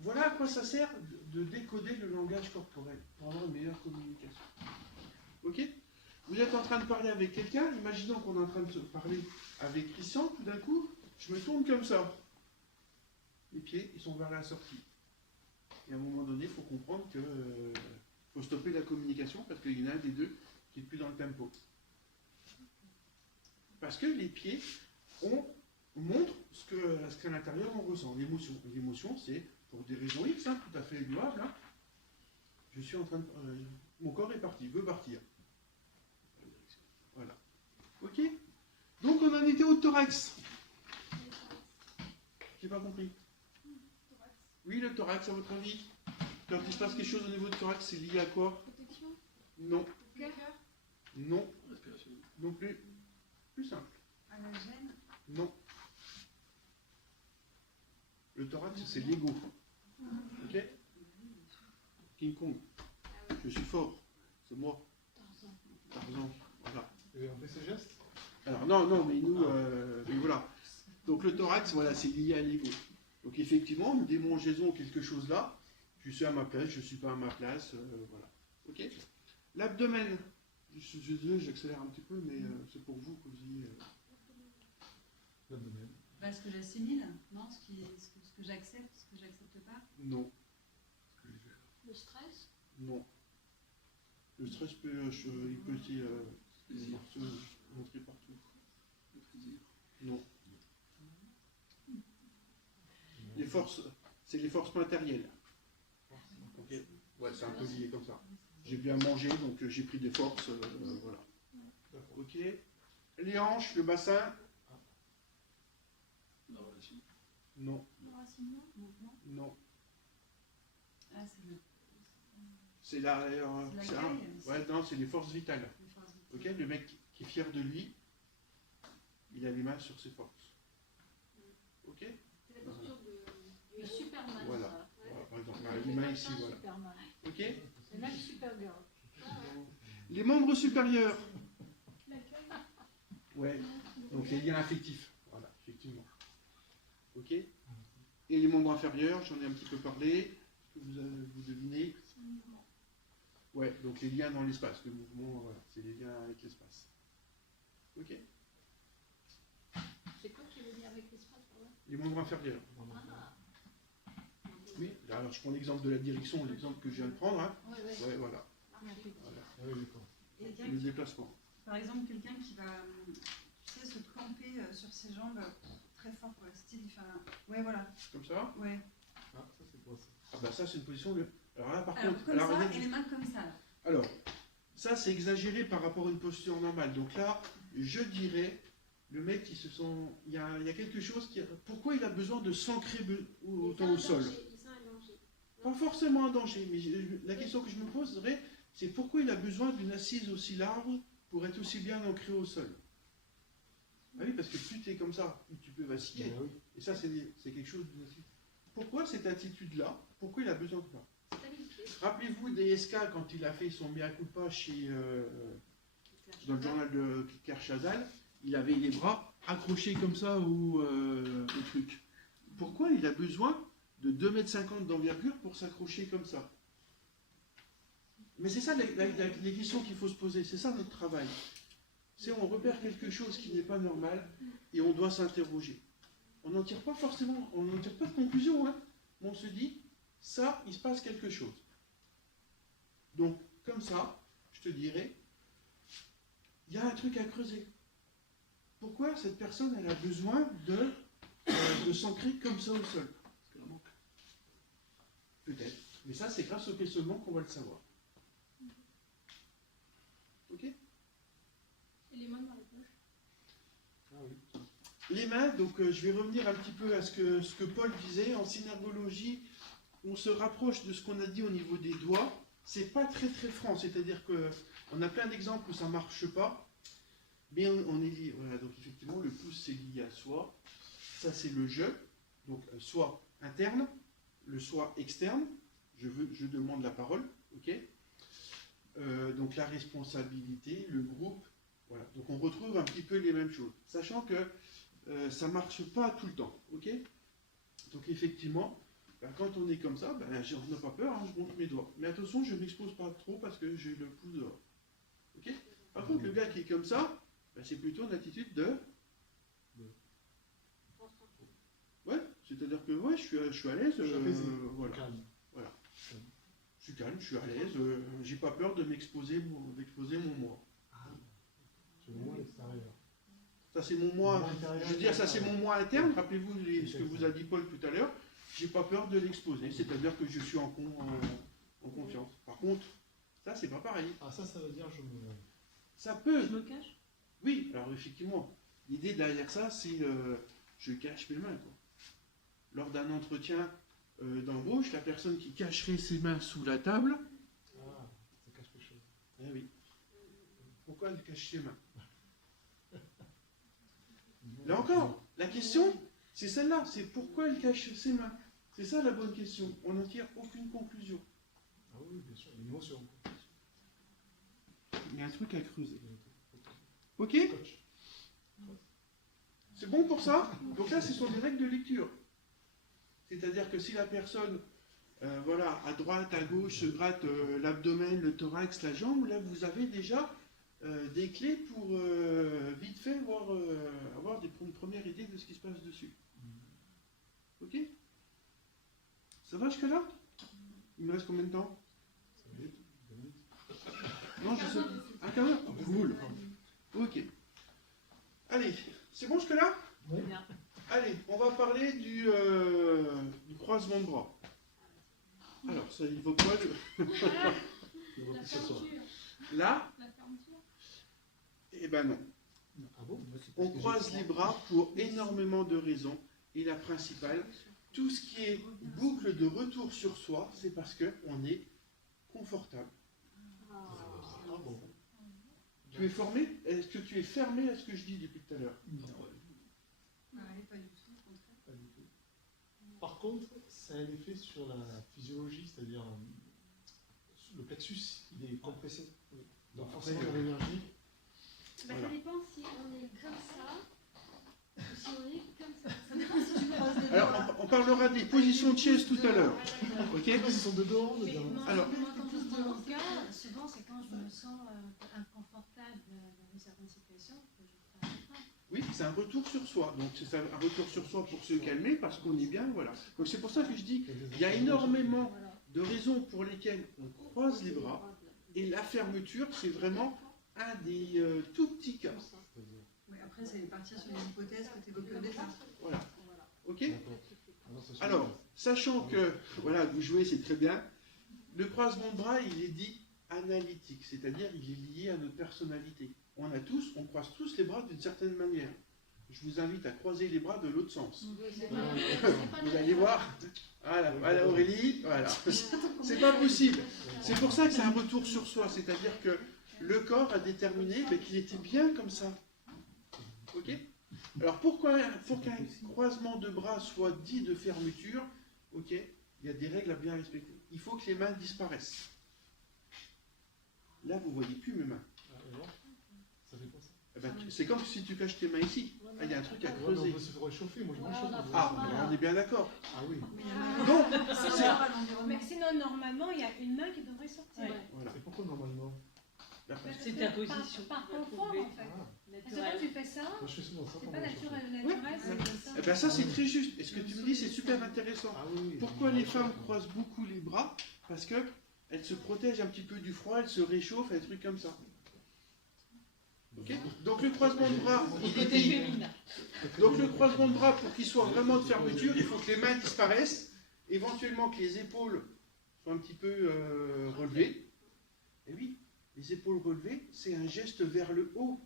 Voilà à quoi ça sert de décoder le langage corporel pour avoir une meilleure communication. Ok? Vous êtes en train de parler avec quelqu'un, imaginons qu'on est en train de se parler avec Christian, tout d'un coup, je me tourne comme ça. Les pieds, ils sont vers la sortie. Et à un moment donné, il faut comprendre qu'il faut stopper la communication parce qu'il y en a un des deux qui n'est plus dans le tempo. Parce que les pieds montrent ce qu'à l'intérieur on ressent, l'émotion. L'émotion, c'est pour des raisons X, tout à fait louables. Je suis en train de... mon corps est parti, veut partir. Voilà. Ok? Donc on en était au thorax. J'ai pas compris. Oui, le thorax, à votre avis? Quand il se passe quelque chose au niveau du thorax, c'est lié à quoi? Protection, Non. cœur, Non. Non plus. Plus simple. À la gêne. Non. Le thorax, c'est l'ego. Ok? King Kong. Je suis fort. C'est moi. Tarzan. Voilà. Et on fait ces gestes? Alors non, mais nous, mais voilà. Donc le thorax, voilà, c'est lié à l'ego. Donc effectivement, une démangeaison ou quelque chose là, je suis à ma place, je ne suis pas à ma place, voilà. Ok? L'abdomen, j'accélère un petit peu, mais c'est pour vous que vous y... L'abdomen. Bah, ce que j'assimile, non? Ce que j'accepte, ce que j'accepte pas. Non, le stress, non. Le stress peut, il peut aussi se montrer partout. Non. Les forces, c'est les forces matérielles. Ok? Ouais, c'est un peu lié comme ça. J'ai bien mangé, donc j'ai pris des forces, voilà. Ok? Les hanches, le bassin? Non. l'enracinement, Non. Ah, c'est le... C'est la... C'est la caille, ouais, non, c'est les forces vitales. les forces Ok? Le mec qui est fier de lui, il a les mains sur ses forces. Ok? c'est la posture du Superman. Voilà. ça. Ouais. Voilà, par exemple, les mains ici, voilà. Superman. Ok? C'est même Supergirl. Les membres supérieurs. l'accueil, Ouais. Donc les liens affectifs. Voilà, effectivement. Ok? Et les membres inférieurs, j'en ai un petit peu parlé. Est-ce que vous devinez? Ouais, donc les liens dans l'espace. Le mouvement, voilà, c'est les liens avec l'espace. Ok? C'est quoi qui veut dire avec l'espace, par là? Les membres inférieurs. Oui, alors je prends l'exemple de la direction, l'exemple que je viens de prendre. Hein. Oui, oui. Ouais, voilà. Ah oui, d'accord. Et Le quelqu'un déplacement. par exemple, quelqu'un qui va, tu sais, se camper sur ses jambes très fort, quoi. Style, enfin, ouais, voilà. Comme ça. Ouais. Ah, ça c'est quoi ça? Ah bah ça c'est une position de... Alors là par Alors, contre... comme alors, ça, regardez- et les mains comme ça. Là. alors, ça c'est exagéré par rapport à une posture normale. Donc là, je dirais, le mec qui se sent... Il y a quelque chose qui... Pourquoi il a besoin de s'ancrer autant au sol? Il sent un danger. Pas forcément un danger, mais la question que je me poserais, c'est pourquoi il a besoin d'une assise aussi large pour être aussi bien ancré au sol? Ah oui, parce que plus tu es comme ça, plus tu peux vaciller. Ah oui. Et ça, c'est quelque chose de... Pourquoi cette attitude-là? Pourquoi il a besoin de ça? Stabilité. Rappelez-vous d'ESK quand il a fait son mea culpa chez, dans le journal de Kershazal, il avait les bras accrochés comme ça au truc. Pourquoi il a besoin de 2,50 m d'envergure pour s'accrocher comme ça? Mais c'est ça les questions qu'il faut se poser, c'est ça notre travail. C'est on repère quelque chose qui n'est pas normal et on doit s'interroger. On n'en tire pas forcément, on n'en tire pas de conclusion, hein, mais on se dit, ça, il se passe quelque chose. Donc, comme ça, je te dirais, il y a un truc à creuser. Pourquoi cette personne, elle a besoin de s'ancrer comme ça au sol? Parce qu'elle en manque. Peut-être. Mais ça, c'est grâce au questionnement qu'on va le savoir. Ok? Et les mains dans les poches. Ah oui. Les mains, donc je vais revenir un petit peu à ce que Paul disait. En synergologie, on se rapproche de ce qu'on a dit au niveau des doigts. C'est pas très très franc, c'est-à-dire qu'on a plein d'exemples où ça marche pas. Mais on est lié. Voilà, donc effectivement, le pouce c'est lié à soi. Ça c'est le je, donc soi interne, le soi externe. Je demande la parole, ok. Donc la responsabilité, le groupe. Voilà. Donc on retrouve un petit peu les mêmes choses, sachant que ça ne marche pas tout le temps. Ok. Donc effectivement, quand on est comme ça, on n'a pas peur, hein, je montre mes doigts. Mais attention, je ne m'expose pas trop parce que j'ai le pouce dehors. Ok. Par contre, le gars qui est comme ça, c'est plutôt une attitude de... Ouais, c'est-à-dire que ouais, je suis à l'aise. Voilà. Calme. Voilà. Je suis calme, je suis à l'aise, j'ai pas peur de d'exposer mon moi. Ah, c'est le moi à l'extérieur. Ça c'est mon moi, Moi intérieur, je veux dire ça c'est mon moi interne, rappelez-vous ce que Exactement. vous a dit Paul tout à l'heure, j'ai pas peur de l'exposer, c'est-à-dire que je suis en confiance. Par contre, ça c'est pas pareil. Ah, ça veut dire je me. Ça peut, Je me cache. oui, alors effectivement, l'idée derrière ça c'est je cache mes mains, quoi. Lors d'un entretien d'embauche, la personne qui cacherait ses mains sous la table, Ah, ça cache quelque chose. eh oui. Pourquoi elle cache ses mains? Là encore, la question, c'est celle-là, c'est pourquoi elle cache ses mains. C'est ça la bonne question. On n'en tire aucune conclusion. Ah oui, bien sûr, une émotion. Il y a un truc à creuser. Ok? Coach. C'est bon pour ça? Donc là, ce sont des règles de lecture. C'est-à-dire que si la personne, voilà, à droite, à gauche, se gratte l'abdomen, le thorax, la jambe, là, vous avez déjà des clés pour vite fait avoir une première idée de ce qui se passe dessus. Ok? Ça va jusque-là? Il me reste combien de temps? 5 minutes, 2 minutes. Non, je sais. Un quart d'heure? Cool. Ok. Allez, c'est bon jusque-là? Oui. Bien. Allez, on va parler du croisement de bras. Alors, ça, il faut quoi Le La repli sur soi. fermeture. Là, La fermeture. eh ben non. Ah bon? Moi, c'est parce On que croise j'ai- les bras pour énormément de raisons. Et la principale, tout ce qui est boucle de retour sur soi, c'est parce qu'on est confortable. Ah bon? Tu es formé? Est-ce que tu es fermé à ce que je dis depuis tout à l'heure? Non. Ouais, pas du tout, au contraire. Pas du tout. Par contre, ça a un effet sur la physiologie, c'est-à-dire le plexus, il est compressé. Donc forcément, Après, dans l'énergie, Bah, Voilà. ça dépend si on est comme ça ou si on est comme ça. Ça dépend si tu croises les Alors, doigts. on parlera des positions de chaise tout à l'heure. Ok? ils sont dedans, Mais dedans. moi, Alors- moi, quand je prends mon cas, souvent c'est quand je me sens inconfortable dans une certaine situation que je fais un frein. Oui, c'est un retour sur soi. Donc c'est un retour sur soi pour se calmer, parce qu'on est bien, voilà. Donc c'est pour ça que je dis, il y a énormément de raisons pour lesquelles on croise les bras, et la fermeture, c'est vraiment un des tout petits cas. Oui, après, c'est partir sur les hypothèses que tu évoquais au départ. Voilà. Ok? Alors, sachant que, voilà, vous jouez, c'est très bien, le croisement de bras, il est dit analytique, c'est-à-dire il est lié à notre personnalité. On croise tous les bras d'une certaine manière. Je vous invite à croiser les bras de l'autre sens. Vous allez voir, voilà Aurélie, voilà. C'est pas possible. C'est pour ça que c'est un retour sur soi, c'est-à-dire que le corps a déterminé qu'il était bien comme ça. Ok? Alors pour qu'un croisement de bras soit dit de fermeture, ok, il y a des règles à bien respecter. Il faut que les mains disparaissent. Là, vous ne voyez plus mes mains. Ça fait quoi ça? Eh ben, c'est comme si tu caches tes mains ici. Ah, il y a un truc à creuser. On va se réchauffer, moi je me réchauffe. Ah, on est bien d'accord. Ah oui. Donc, Mais sinon, normalement, il y a une main qui devrait sortir. voilà. Et pourquoi normalement? C'est ta position. Par confort, en fait. C'est vrai que tu fais ça, Moi je fais souvent ça c'est pour pas me réchauffer. naturel, c'est ça. Eh ben, ça, c'est très juste. Et ce que tu me dis, c'est super intéressant. Ah oui. Pourquoi les femmes croisent beaucoup les bras? Parce qu'elles se protègent un petit peu du froid, elles se réchauffent, des trucs comme ça. Ok? Donc le croisement de bras, il est dit. Donc le croisement de bras, pour qu'il soit vraiment de fermeture, il faut que les mains disparaissent, éventuellement que les épaules soient un petit peu relevées. Et oui, les épaules relevées, c'est un geste vers le haut.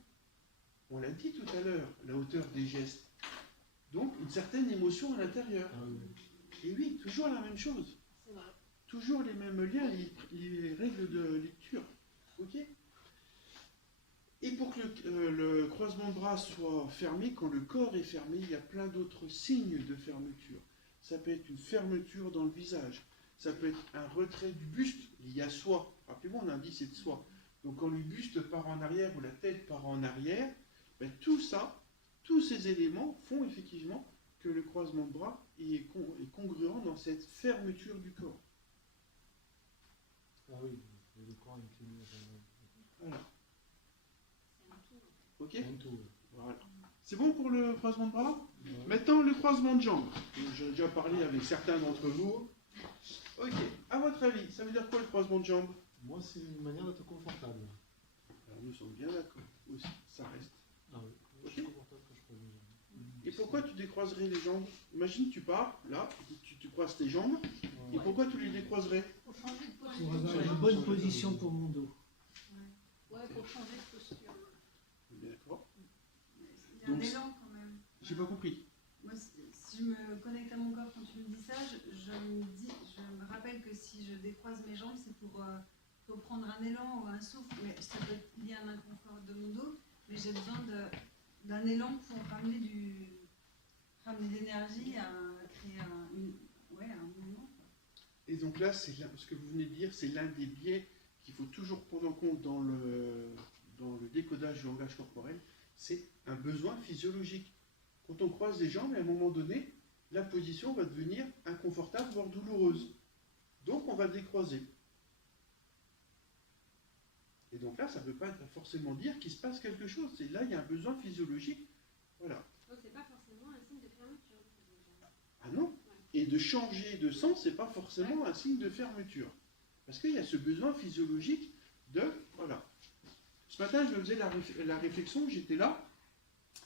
On l'a dit tout à l'heure, la hauteur des gestes. Donc une certaine émotion à l'intérieur. Ah oui. Et oui, toujours la même chose. Toujours les mêmes liens, les règles de lecture. Ok? Et pour que le croisement de bras soit fermé, quand le corps est fermé, il y a plein d'autres signes de fermeture. Ça peut être une fermeture dans le visage. Ça peut être un retrait du buste lié à soi. Rappelez-vous, on a dit c'est de soi. Donc quand le buste part en arrière ou la tête part en arrière, ben, tout ça, tous ces éléments font effectivement que le croisement de bras est congruent dans cette fermeture du corps. Ah oui, le corps incliné. Voilà. Ok? Un tout. Voilà. C'est bon pour le croisement de bras? Ouais. Maintenant, le croisement de jambes. J'ai déjà parlé avec certains d'entre vous. Ok. À votre avis, ça veut dire quoi le croisement de jambes? Moi, c'est une manière d'être confortable. Alors, nous sommes bien d'accord. Aussi, ça reste. Ah oui, je suis confortable quand je croise les jambes. Et pourquoi tu décroiserais les jambes? Imagine, tu pars, là, tu croises tes jambes. Et pourquoi tu les décroiserais? Pour changer de Pour position. avoir une bonne position pour mon dos. Ouais, pour changer de posture. D'accord. Il y a un Donc, élan quand même. J'ai pas compris. Moi, si je me connecte à mon corps quand tu me dis ça, je me rappelle que si je décroise mes jambes, c'est pour reprendre un élan ou un souffle. Mais ça peut être lié à un inconfort de mon dos, mais j'ai besoin d'un élan pour ramener de l'énergie à créer un mouvement. Et donc là, ce que vous venez de dire, c'est l'un des biais qu'il faut toujours prendre en compte dans le décodage du langage corporel, c'est un besoin physiologique. Quand on croise les jambes, à un moment donné, la position va devenir inconfortable, voire douloureuse. Donc on va décroiser. Et donc là, ça ne veut pas forcément dire qu'il se passe quelque chose. C'est là, il y a un besoin physiologique. Voilà. Donc c'est pas forcément un signe de fermeture. Ah non? Et de changer de sens, c'est pas forcément un signe de fermeture. Parce qu'il y a ce besoin physiologique de... Voilà. Ce matin, je me faisais la réflexion, j'étais là,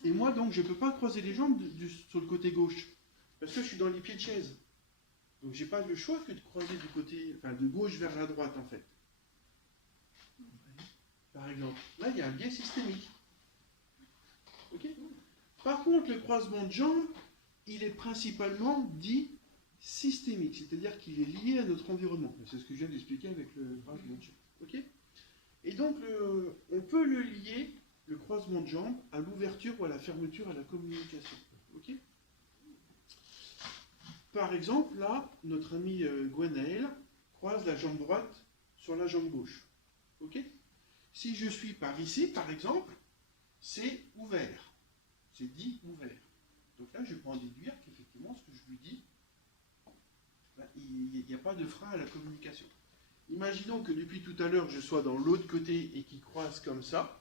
et moi, donc, je ne peux pas croiser les jambes sur le côté gauche, parce que je suis dans les pieds de chaise. Donc, j'ai pas le choix que de croiser du côté, enfin, de gauche vers la droite, en fait. Par exemple. Là, il y a un biais systémique. Ok? Par contre, le croisement de jambes, il est principalement dit systémique, c'est-à-dire qu'il est lié à notre environnement. C'est ce que je viens d'expliquer avec le croisement de jambes. Ok? Et donc, on peut le lier, le croisement de jambes, à l'ouverture ou à la fermeture à la communication. Ok? Par exemple, là, notre ami Gwenaël croise la jambe droite sur la jambe gauche. Ok? Si je suis par ici, par exemple, c'est ouvert. C'est dit ouvert. Donc là, je peux en déduire qu'effectivement, ce que je lui dis, ben, il n'y a pas de frein à la communication. Imaginons que depuis tout à l'heure, je sois dans l'autre côté et qu'il croise comme ça.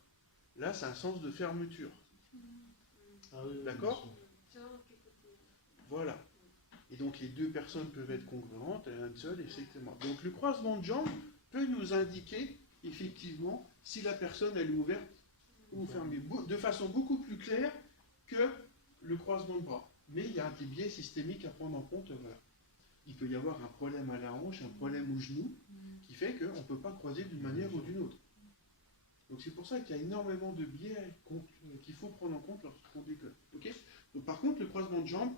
Là, c'est un sens de fermeture. Ah oui, oui, D'accord. bien sûr. Genre, quel côté. Voilà. Et donc les deux personnes peuvent être congruentes, une seule, etc. Donc le croisement de jambes peut nous indiquer effectivement si la personne elle est ouverte ou fermée, de façon beaucoup plus claire que le croisement de bras. Mais il y a des biais systémiques à prendre en compte. Voilà. Il peut y avoir un problème à la hanche, un problème au genou, qui fait qu'on ne peut pas croiser d'une manière ou d'une autre. Donc c'est pour ça qu'il y a énormément de biais qu'il faut prendre en compte lorsqu'on décolle. Okay. Donc, par contre, le croisement de jambes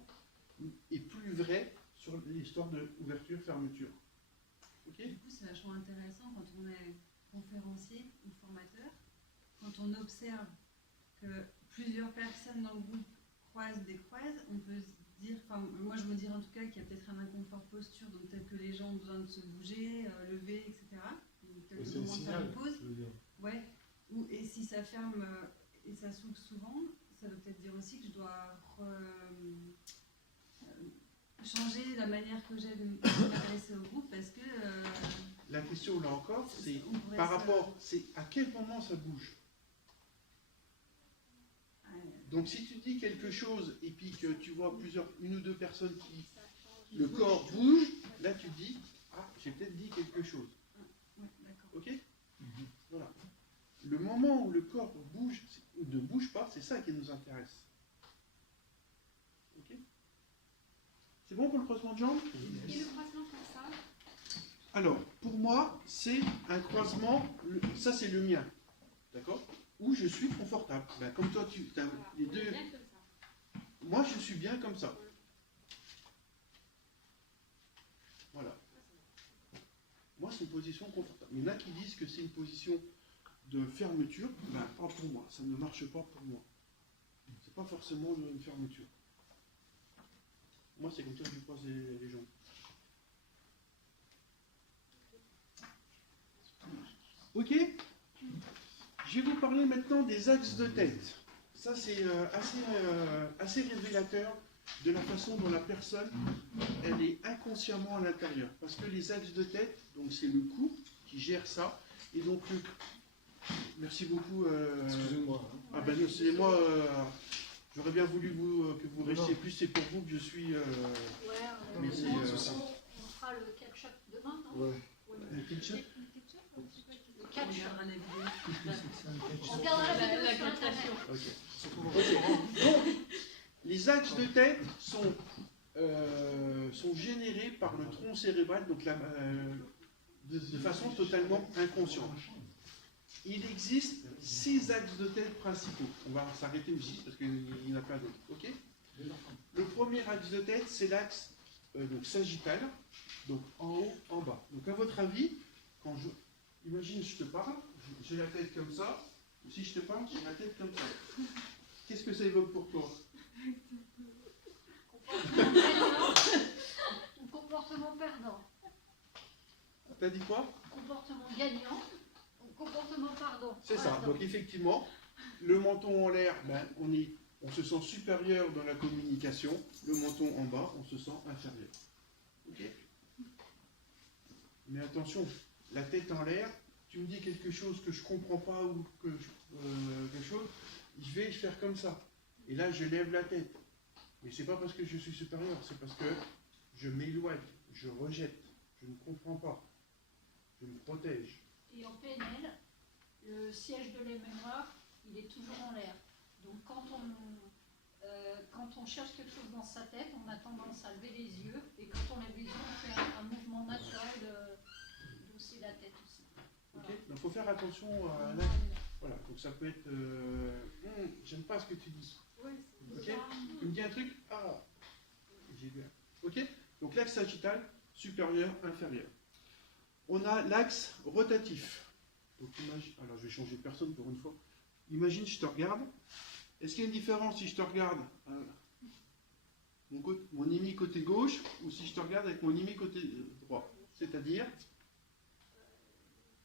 est plus vrai sur l'histoire de ouverture-fermeture. Okay. Du coup, c'est vachement intéressant quand on est conférencier ou formateur, quand on observe que plusieurs personnes dans le groupe décroisent, on peut se dire, enfin moi je me dis en tout cas qu'il y a peut-être un inconfort posture, donc peut-être que les gens ont besoin de se bouger, lever, etc. Donc peut-être C'est que le comment ça signal, repose. je veux dire. Ouais. Et si ça ferme et ça s'ouvre souvent, ça veut peut-être dire aussi que je dois changer la manière que j'ai de m'adresser au groupe parce que... La question là encore, c'est on pourrait par se- rapport, c'est à quel moment ça bouge. Donc si tu dis quelque chose et puis que tu vois une ou deux personnes qui, le corps bouge, là tu dis, ah, j'ai peut-être dit quelque chose. Ouais, d'accord. Ok. Voilà. Le moment où le corps bouge ou ne bouge pas, c'est ça qui nous intéresse. Ok. C'est bon pour le croisement de jambes? Et le croisement comme ça, Alors, pour moi, c'est un croisement, ça c'est le mien, d'accord? Où je suis confortable. Ben, comme toi, tu as voilà, les on est deux. bien comme ça. Moi, je suis bien comme ça. Voilà. Moi, c'est une position confortable. Il y en a qui disent que c'est une position de fermeture. Ben, pas pour moi. Ça ne marche pas pour moi. C'est pas forcément une fermeture. Moi, c'est comme ça que je croise les gens. Ok. Je vais vous parler maintenant des axes de tête. Ça, c'est assez révélateur de la façon dont la personne, elle est inconsciemment à l'intérieur. Parce que les axes de tête, donc c'est le cou qui gère ça. Et donc, merci beaucoup. Excusez-moi. Hein. Ah ben, excusez-moi, j'aurais bien voulu que vous restiez plus. C'est pour vous que je suis... mais c'est, On fera le ketchup demain, non? Ouais. le ketchup. On regardera la vidéo. On regardera la vidéo La sur Internet. captation. Ok. Donc, les axes de tête sont générés par le tronc cérébral, donc de façon totalement inconsciente. Il existe 6 axes de tête principaux. On va s'arrêter aux 6 parce qu'il y en a plein d'autres. Okay. Le premier axe de tête, c'est l'axe donc sagittal, donc en haut, en bas. Donc à votre avis, imagine je te parle, j'ai la tête comme ça, ou si je te parle, j'ai la tête comme ça. Qu'est-ce que ça évoque pour toi? Comportement perdant, T'as dit quoi? comportement gagnant, comportement pardon. C'est ça. Donc effectivement, le menton en l'air, ben, on se sent supérieur dans la communication. Le menton en bas, on se sent inférieur. Ok. Mais attention, la tête en l'air, tu me dis quelque chose que je comprends pas ou quelque chose, je vais faire comme ça. Et là, je lève la tête. Mais c'est pas parce que je suis supérieur, c'est parce que je m'éloigne, je rejette, je ne comprends pas, je me protège. Et en PNL, le siège de la mémoire, il est toujours en l'air. Donc quand on cherche quelque chose dans sa tête, on a tendance à lever les yeux. Et quand on lève les yeux, on fait un mouvement naturel d'hausser la tête aussi. Voilà. Okay. Donc il faut faire attention à voilà, donc ça peut être j'aime pas ce que tu dis. Ouais, Ok. c'est ça. Tu me dis un truc, ah j'ai bien. Ok. Donc l'axe sagittal, supérieur, inférieur. On a l'axe rotatif. Donc imagine, alors je vais changer de personne pour une fois. Imagine je te regarde. Est-ce qu'il y a une différence si je te regarde mon IMI côté gauche ou si je te regarde avec mon IMI côté droit? C'est-à-dire,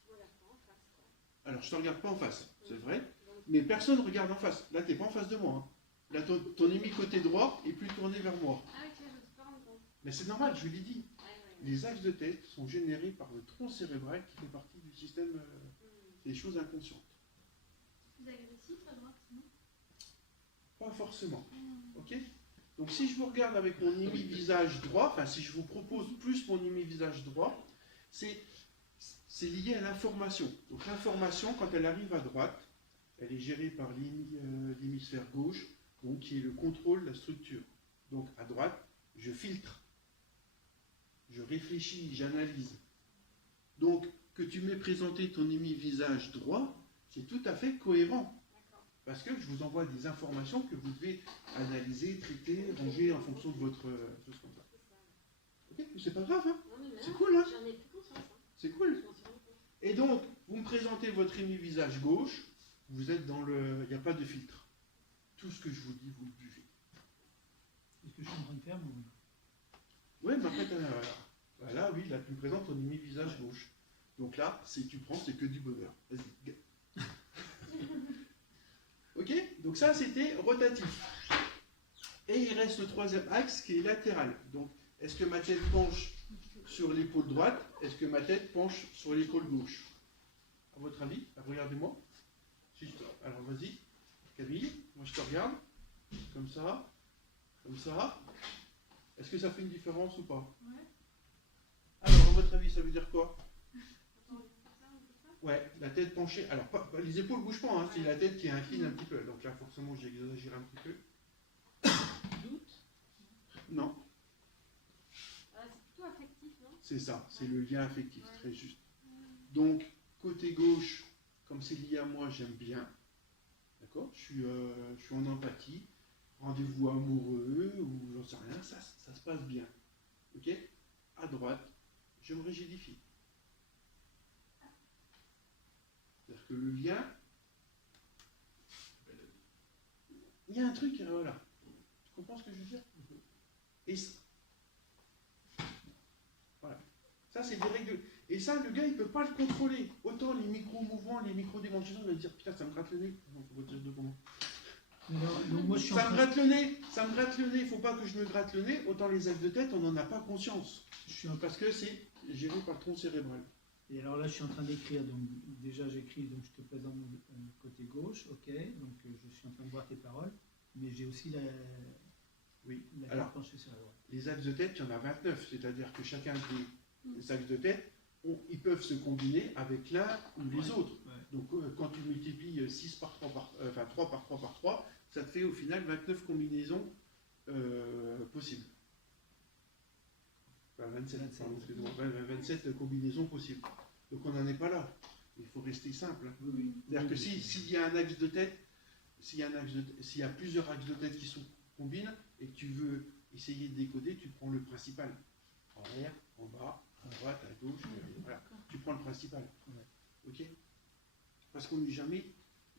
Voilà, pas en face, quoi. alors je te regarde pas en face, c'est vrai, mais personne ne regarde en face. Là, tu n'es pas en face de moi. Hein. Là, ton IMI côté droit est plus tourné vers moi. Ah, ok, je ne sais pas rendre compte. Mais c'est normal, je l'ai dit. Ouais. Les axes de tête sont générés par le tronc cérébral qui fait partie du système des choses inconscientes. Plus agressif à droite, non? Pas forcément. Ok? Donc si je vous regarde avec mon imi-visage droit, enfin si je vous propose plus mon imi-visage droit, c'est lié à l'information. Donc l'information, quand elle arrive à droite, elle est gérée par l'hémisphère gauche, donc qui est le contrôle de la structure. Donc à droite, je filtre, je réfléchis, j'analyse. Donc que tu m'aies présenté ton imi-visage droit, c'est tout à fait cohérent. Parce que je vous envoie des informations que vous devez analyser, traiter, ranger en fonction de votre chose comme ça. Ok? C'est pas grave, hein? C'est cool, hein? J'en ai plus conscience. Hein. C'est cool. Et donc, vous me présentez votre imi-visage gauche, vous êtes dans le... Il n'y a pas de filtre. Tout ce que je vous dis, vous le buvez. C'est ce que je suis en train de faire, moi. Oui, mais après, voilà, oui, là, tu me présentes ton imi-visage gauche. Donc là, tu prends, c'est que du bonheur. Vas-y. Ok? Donc ça, c'était rotatif. Et il reste le troisième axe qui est latéral. Donc, est-ce que ma tête penche sur l'épaule droite? Est-ce que ma tête penche sur l'épaule gauche? À votre avis? Regardez-moi. Alors, vas-y. Camille, moi je te regarde. Comme ça. Comme ça. Est-ce que ça fait une différence ou pas? Ouais. Alors, à votre avis, ça veut dire quoi? Ouais, la tête penchée. Alors, les épaules ne bougent pas, hein, c'est la tête qui incline un petit peu. Donc là, forcément, j'exagère un petit peu. Doute. Non, C'est plutôt affectif, non? c'est ça, c'est le lien affectif, très juste. Donc, côté gauche, comme c'est lié à moi, j'aime bien. D'accord? Je suis en empathie. Rendez-vous amoureux, ou j'en sais rien, ça se passe bien. Ok? À droite, je me rigidifie. C'est-à-dire que le lien, il y a un truc, voilà. Tu comprends ce que je veux dire? Et ça, voilà. Ça, c'est des règles. Et ça, le gars, il ne peut pas le contrôler. Autant les micro-mouvements, les micro-démonstrations, il va dire, putain, ça me gratte le nez. On peut dire de comment? Donc, moi, je suis Ça me gratte le nez, ça me gratte le nez, il ne faut pas que je me gratte le nez. Autant les actes de tête, on n'en a pas conscience. Parce que c'est géré par le tronc cérébral. Et alors là, je suis en train d'écrire. Donc, déjà, j'écris, donc je te présente mon côté gauche, ok. Donc, je suis en train de voir tes paroles, mais j'ai aussi la Alors, penchée sur la droite. Les axes de tête, il y en a 29, c'est-à-dire que chacun des axes de tête, ils peuvent se combiner avec l'un ou les autres. Ouais. Donc, quand tu multiplies 6 par 3 par 3 par 3 par 3, ça te fait au final 29 combinaisons possibles. Enfin, 27, pardon, excusez-moi, 27 combinaisons possibles. Donc on n'en est pas là. Il faut rester simple. Oui. C'est-à-dire que s'il y a un axe de tête, s'il y a plusieurs axes de tête qui se combinent et que tu veux essayer de décoder, tu prends le principal. En arrière, en bas, à droite, à gauche, voilà. Tu prends le principal. Ok? Parce qu'on n'est jamais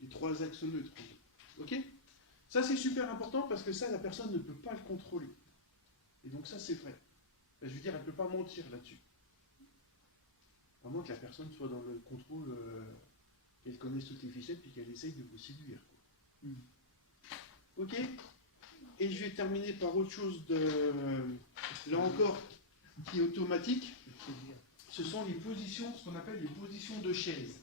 les trois axes neutres. Ok? Ça c'est super important parce que ça, la personne ne peut pas le contrôler. Et donc ça c'est vrai. Je veux dire, elle ne peut pas mentir là-dessus. À moins que la personne soit dans le contrôle, qu'elle connaisse toutes les ficelles puis qu'elle essaye de vous séduire. Ok? Et je vais terminer par autre chose là encore, qui est automatique. Ce sont les positions, ce qu'on appelle les positions de chaise.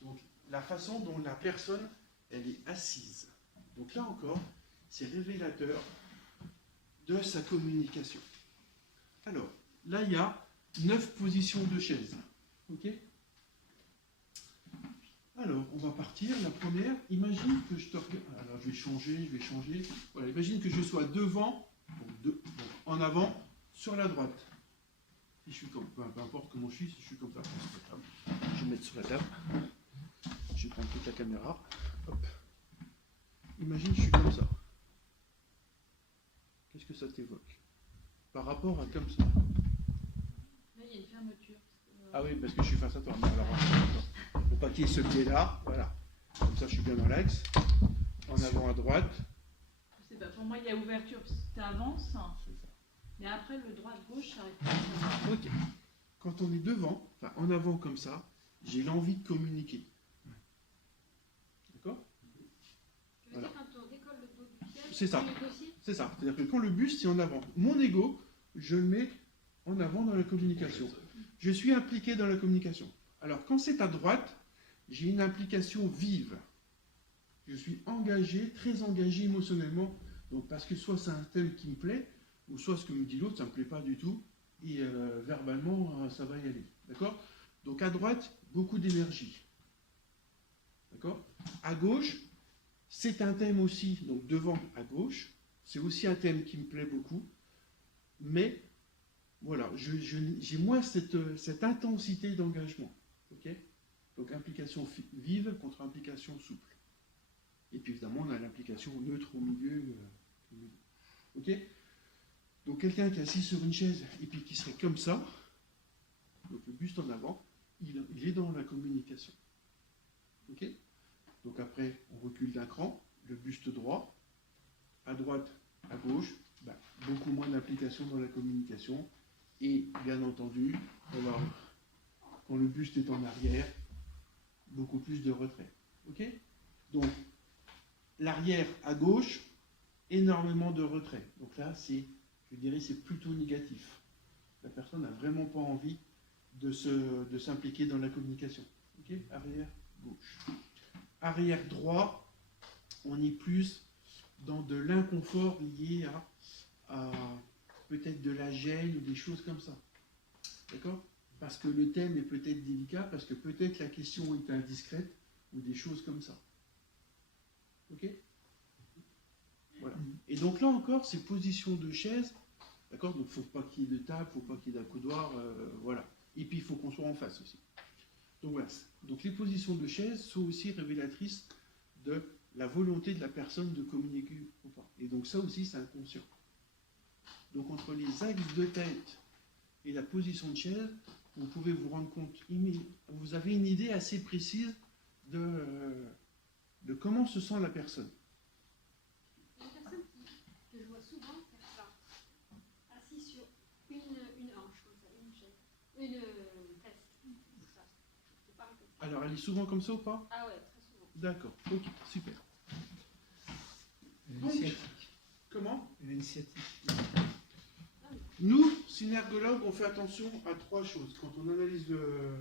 Donc, la façon dont la personne, elle est assise. Donc là encore, c'est révélateur de sa communication. Alors, là, il y a 9 positions de chaise. Ok? Alors, on va partir. La première, imagine que je te regarde. Alors, je vais changer. Voilà, imagine que je sois devant, donc en avant, sur la droite. Si je suis comme, peu importe comment je suis comme ça. Je vais me mettre sur la table. Je vais prendre toute la caméra. Hop. Imagine que je suis comme ça. Qu'est-ce que ça t'évoque? Par rapport à comme ça. Là, il y a une fermeture. Ah oui, parce que je suis face à toi. Mais alors, faut pas qu'il y ait ce biais-là. Voilà. Comme ça, je suis bien dans l'axe. En avant à droite. Je sais pas, pour moi, il y a ouverture, parce que tu avances. C'est ça. Mais après, le droite-gauche, ça arrive pas. Ok. Quand on est devant, enfin en avant comme ça, j'ai l'envie de communiquer. D'accord? Tu veux dire quand on décolle le dos du ciel, C'est ça. on est aussi. C'est ça. C'est-à-dire que quand le buste est en avant, mon ego, je le mets en avant dans la communication. Je suis impliqué dans la communication. Alors quand c'est à droite, j'ai une implication vive. je suis engagé, très engagé émotionnellement, donc parce que soit c'est un thème qui me plaît, ou soit ce que me dit l'autre, ça ne me plaît pas du tout, et verbalement, ça va y aller. D'accord? Donc à droite, beaucoup d'énergie. D'accord? À gauche, c'est un thème aussi, donc devant à gauche, c'est aussi un thème qui me plaît beaucoup, mais voilà, j'ai moins cette intensité d'engagement. Ok? Donc implication vive contre implication souple. Et puis évidemment, on a l'implication neutre au milieu. Ok? Donc quelqu'un qui est assis sur une chaise et puis qui serait comme ça, donc le buste en avant, il est dans la communication. Ok? Donc après, on recule d'un cran, le buste droit, à droite, à gauche, beaucoup moins d'implication dans la communication. Et bien entendu, quand le buste est en arrière, beaucoup plus de retrait. Ok? Donc, l'arrière à gauche, énormément de retrait. Donc là, je dirais, c'est plutôt négatif. La personne n'a vraiment pas envie de s'impliquer dans la communication. Ok? Arrière gauche. Arrière droit, on est plus dans de l'inconfort lié à peut-être de la gêne ou des choses comme ça. D'accord? Parce que le thème est peut-être délicat, parce que peut-être la question est indiscrète, ou des choses comme ça. Ok? Voilà. Et donc là encore, ces positions de chaise, d'accord? Donc il ne faut pas qu'il y ait de table, il ne faut pas qu'il y ait d'accoudoir, voilà. Et puis il faut qu'on soit en face aussi. Donc voilà. Donc les positions de chaise sont aussi révélatrices de la volonté de la personne de communiquer ou pas. Et donc ça aussi, c'est inconscient. Donc entre les axes de tête et la position de chaise, vous pouvez vous rendre compte, vous avez une idée assez précise de comment se sent la personne. Une personne que je vois souvent faire ça, assise sur une hanche, comme ça, une chaise, une chaise. Ça. C'est pas un peu. Alors elle est souvent comme ça ou pas? Ah ouais, très souvent. D'accord, ok, super. Donc, Comment? une sciatique. Nous, synergologues, on fait attention à trois choses. Quand on analyse le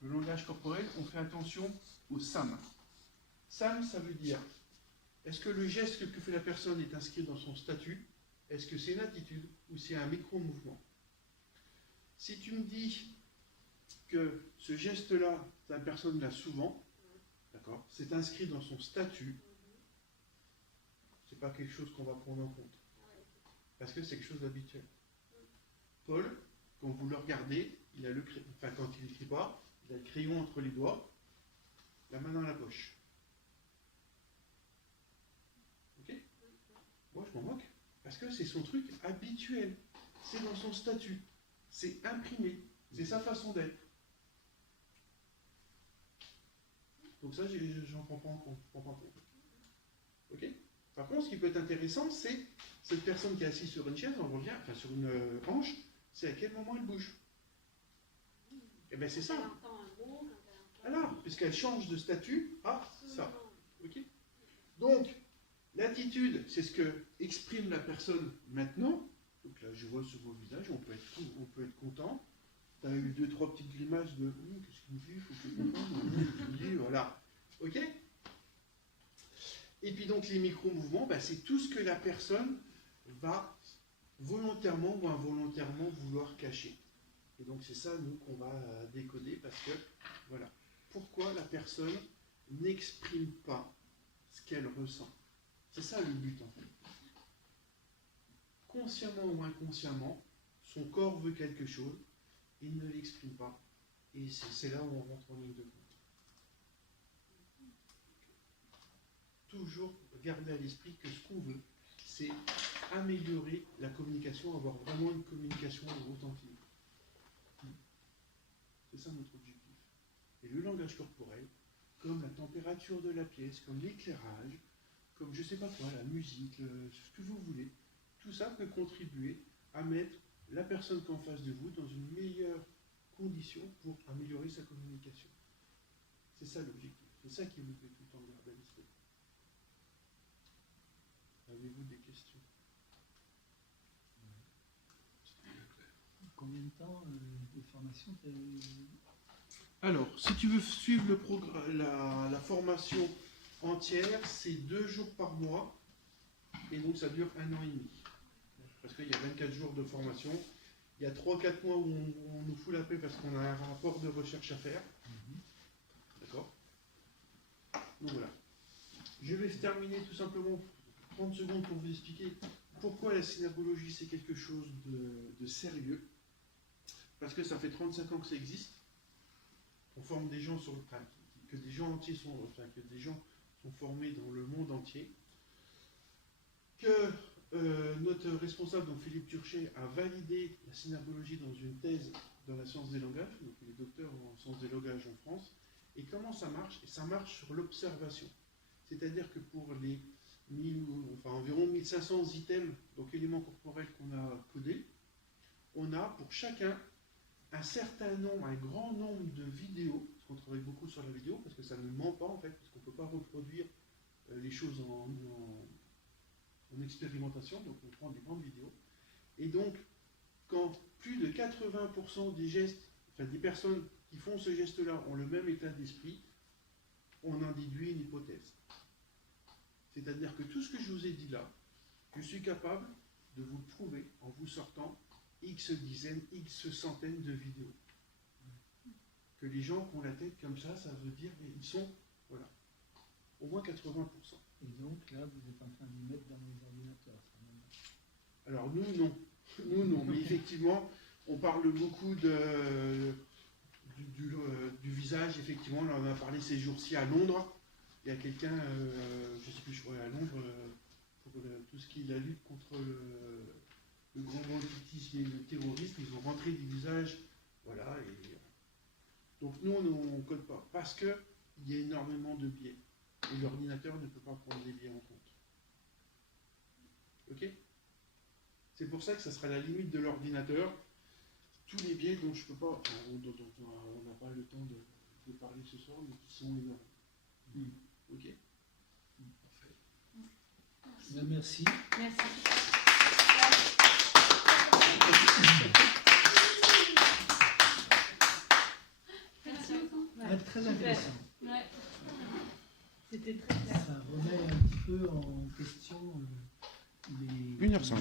langage corporel, on fait attention au SAM. SAM, ça veut dire, est-ce que le geste que fait la personne est inscrit dans son statut? Est-ce que c'est une attitude ou c'est un micro-mouvement? Si tu me dis que ce geste-là, la personne l'a souvent, d'accord, c'est inscrit dans son statut, c'est pas quelque chose qu'on va prendre en compte. Parce que c'est quelque chose d'habituel. Paul, quand vous le regardez, il a quand il n'écrit pas, il a le crayon entre les doigts, la main dans la poche. Ok? Moi, je m'en moque. Parce que c'est son truc habituel. C'est dans son statut. C'est imprimé. C'est sa façon d'être. Donc ça, j'en prends pas en compte. Ok? Par contre, ce qui peut être intéressant, c'est cette personne qui est assise sur une chaise, on revient, enfin sur une hanche, c'est à quel moment elle bouge. Et bien c'est ça. Voilà, puisqu'elle change de statut à ça. Ok? Donc, l'attitude, c'est ce que exprime la personne maintenant. Donc là, je vois sur vos visages, on peut être content. Tu as eu 2-3 petites grimaces de qu'est-ce qu'il me dit, il faut que je comprenne. Voilà. Ok? Et puis donc les micro-mouvements, c'est tout ce que la personne va volontairement ou involontairement vouloir cacher. Et donc c'est ça, nous, qu'on va décoder parce que, voilà, pourquoi la personne n'exprime pas ce qu'elle ressent. C'est ça le but en fait. Consciemment ou inconsciemment, son corps veut quelque chose, il ne l'exprime pas. Et c'est là où on rentre en ligne de compte. Toujours garder à l'esprit que ce qu'on veut, c'est améliorer la communication, avoir vraiment une communication authentique. C'est ça notre objectif. Et le langage corporel, comme la température de la pièce, comme l'éclairage, comme je ne sais pas quoi, la musique, ce que vous voulez, tout ça peut contribuer à mettre la personne qui est en face de vous dans une meilleure condition pour améliorer sa communication. C'est ça l'objectif. C'est ça qui vous fait tout le temps garder à l'esprit. Avez-vous des questions? Combien de temps de formation Alors, si tu veux suivre la formation entière, c'est 2 jours par mois, et donc ça dure 1 an et demi. Parce qu'il y a 24 jours de formation. Il y a 3-4 mois où on nous fout la paix parce qu'on a un rapport de recherche à faire. D'accord? Donc voilà. Je vais terminer tout simplement 30 secondes pour vous expliquer pourquoi la synergologie c'est quelque chose de sérieux. Parce que ça fait 35 ans que ça existe. On forme des gens sur le train, que des gens entiers que des gens sont formés dans le monde entier. Que notre responsable, donc Philippe Turchet, a validé la synergologie dans une thèse dans la science des langages, donc il est docteur en sciences des langages en France. Et comment ça marche? Et ça marche sur l'observation. C'est-à-dire que pour les environ 1500 items, donc éléments corporels qu'on a codés, on a pour chacun un certain nombre, un grand nombre de vidéos, parce qu'on travaille beaucoup sur la vidéo, parce que ça ne ment pas en fait, parce qu'on ne peut pas reproduire les choses en expérimentation, donc on prend des grandes vidéos. Et donc, quand plus de 80% des gestes, des personnes qui font ce geste-là ont le même état d'esprit, on en déduit une hypothèse. C'est-à-dire que tout ce que je vous ai dit là, je suis capable de vous le prouver en vous sortant X dizaines, X centaines de vidéos. Que les gens qui ont la tête comme ça veut dire qu'ils sont, voilà, au moins 80%. Et donc là, vous êtes en train de les mettre dans les ordinateurs. Alors nous, non. Nous, non. Mais effectivement, on parle beaucoup du visage. Effectivement, on en a parlé ces jours-ci à Londres. Il y a quelqu'un, je ne sais plus, je crois, à Londres, pour tout ce qui est la lutte contre le grand banditisme et le terrorisme, ils ont rentré des visages. Voilà. Donc nous, on ne code pas. Parce qu'il y a énormément de biais. Et l'ordinateur ne peut pas prendre les biais en compte. Ok? C'est pour ça que ça sera la limite de l'ordinateur. Tous les biais dont je peux pas, enfin, dont on n'a pas le temps de parler ce soir, mais qui sont énormes. Ok? Parfait. Ben, merci. Merci. Merci beaucoup. Ah, très intéressant. Ouais. C'était très clair. Ça remet un petit peu en question les... 1h05.